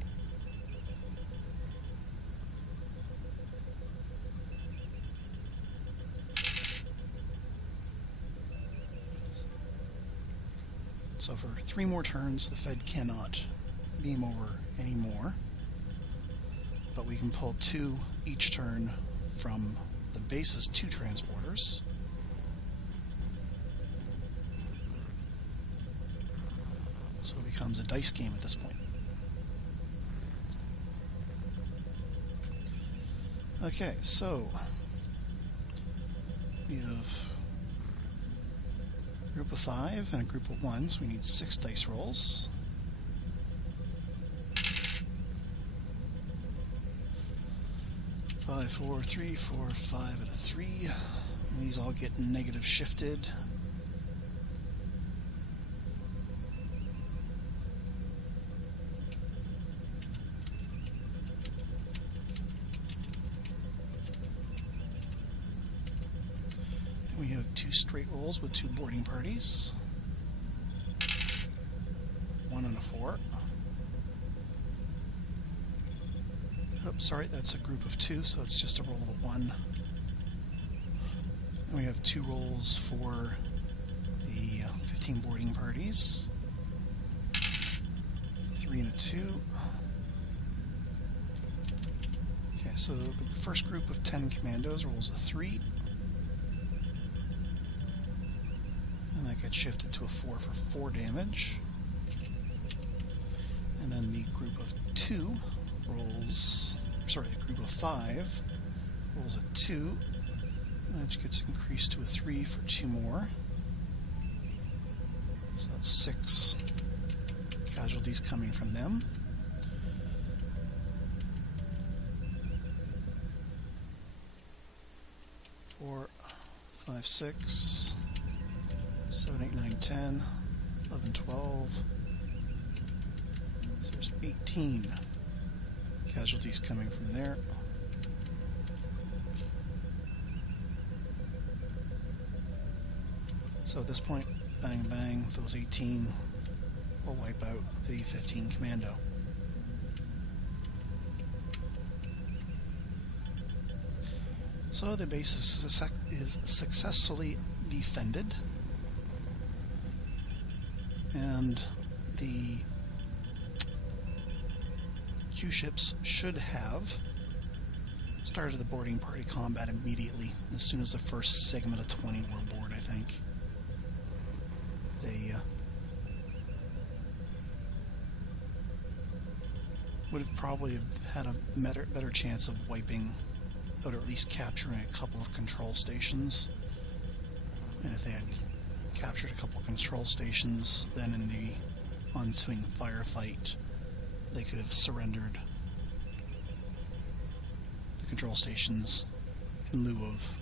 So for 3 more turns, the Fed cannot beam over anymore. But we can pull 2 each turn from the base's 2 transporters. So it becomes a dice game at this point. Okay, so we have a group of 5 and a group of 1s. We need 6 dice rolls. Five, 4, 3, 4, 5, and a 3. And these all get negative shifted. Then we have 2 straight rolls with 2 boarding parties. 1 and a 4. Oops, sorry, that's a group of 2, so it's just a roll of a 1. And we have 2 rolls for the 15 boarding parties. 3 and a 2. Okay, so the first group of 10 commandos rolls a 3. And that gets shifted to a 4 for 4 damage. And then the group of 2 rolls, sorry, the group of 5 rolls a 2, which gets increased to a 3 for 2 more. So that's 6 casualties coming from them. Four, 5, 6, 7, 8, 9, 10, 11, 12. So there's 18 casualties coming from there. So at this point, bang bang, those 18 will wipe out the 15 commando. So the base is successfully defended, and the Q-ships should have started the boarding party combat immediately, as soon as the first segment of 20 were aboard, I think. They would have probably had a better chance of wiping out, or at least capturing a couple of control stations. And if they had captured a couple of control stations, then in the ensuing firefight, they could have surrendered the control stations in lieu of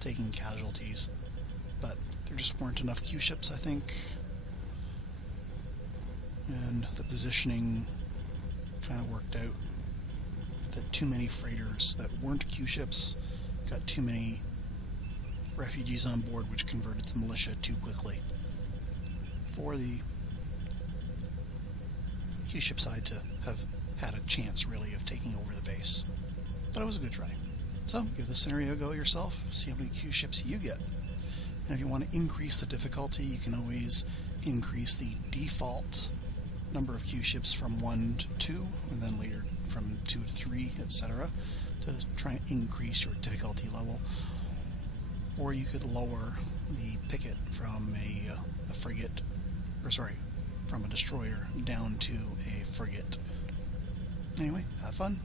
taking casualties. But there just weren't enough Q-ships, I think, and the positioning kind of worked out that too many freighters that weren't Q-ships got too many refugees on board, which converted to militia too quickly for the Q-ship side to have had a chance, really, of taking over the base. But it was a good try. So, give the scenario a go yourself, see how many Q-ships you get. And if you want to increase the difficulty, you can always increase the default number of Q-ships from 1 to 2, and then later from 2 to 3, etc., to try and increase your difficulty level. Or you could lower the picket from a frigate, or sorry, from a destroyer down to a frigate. Anyway, have fun.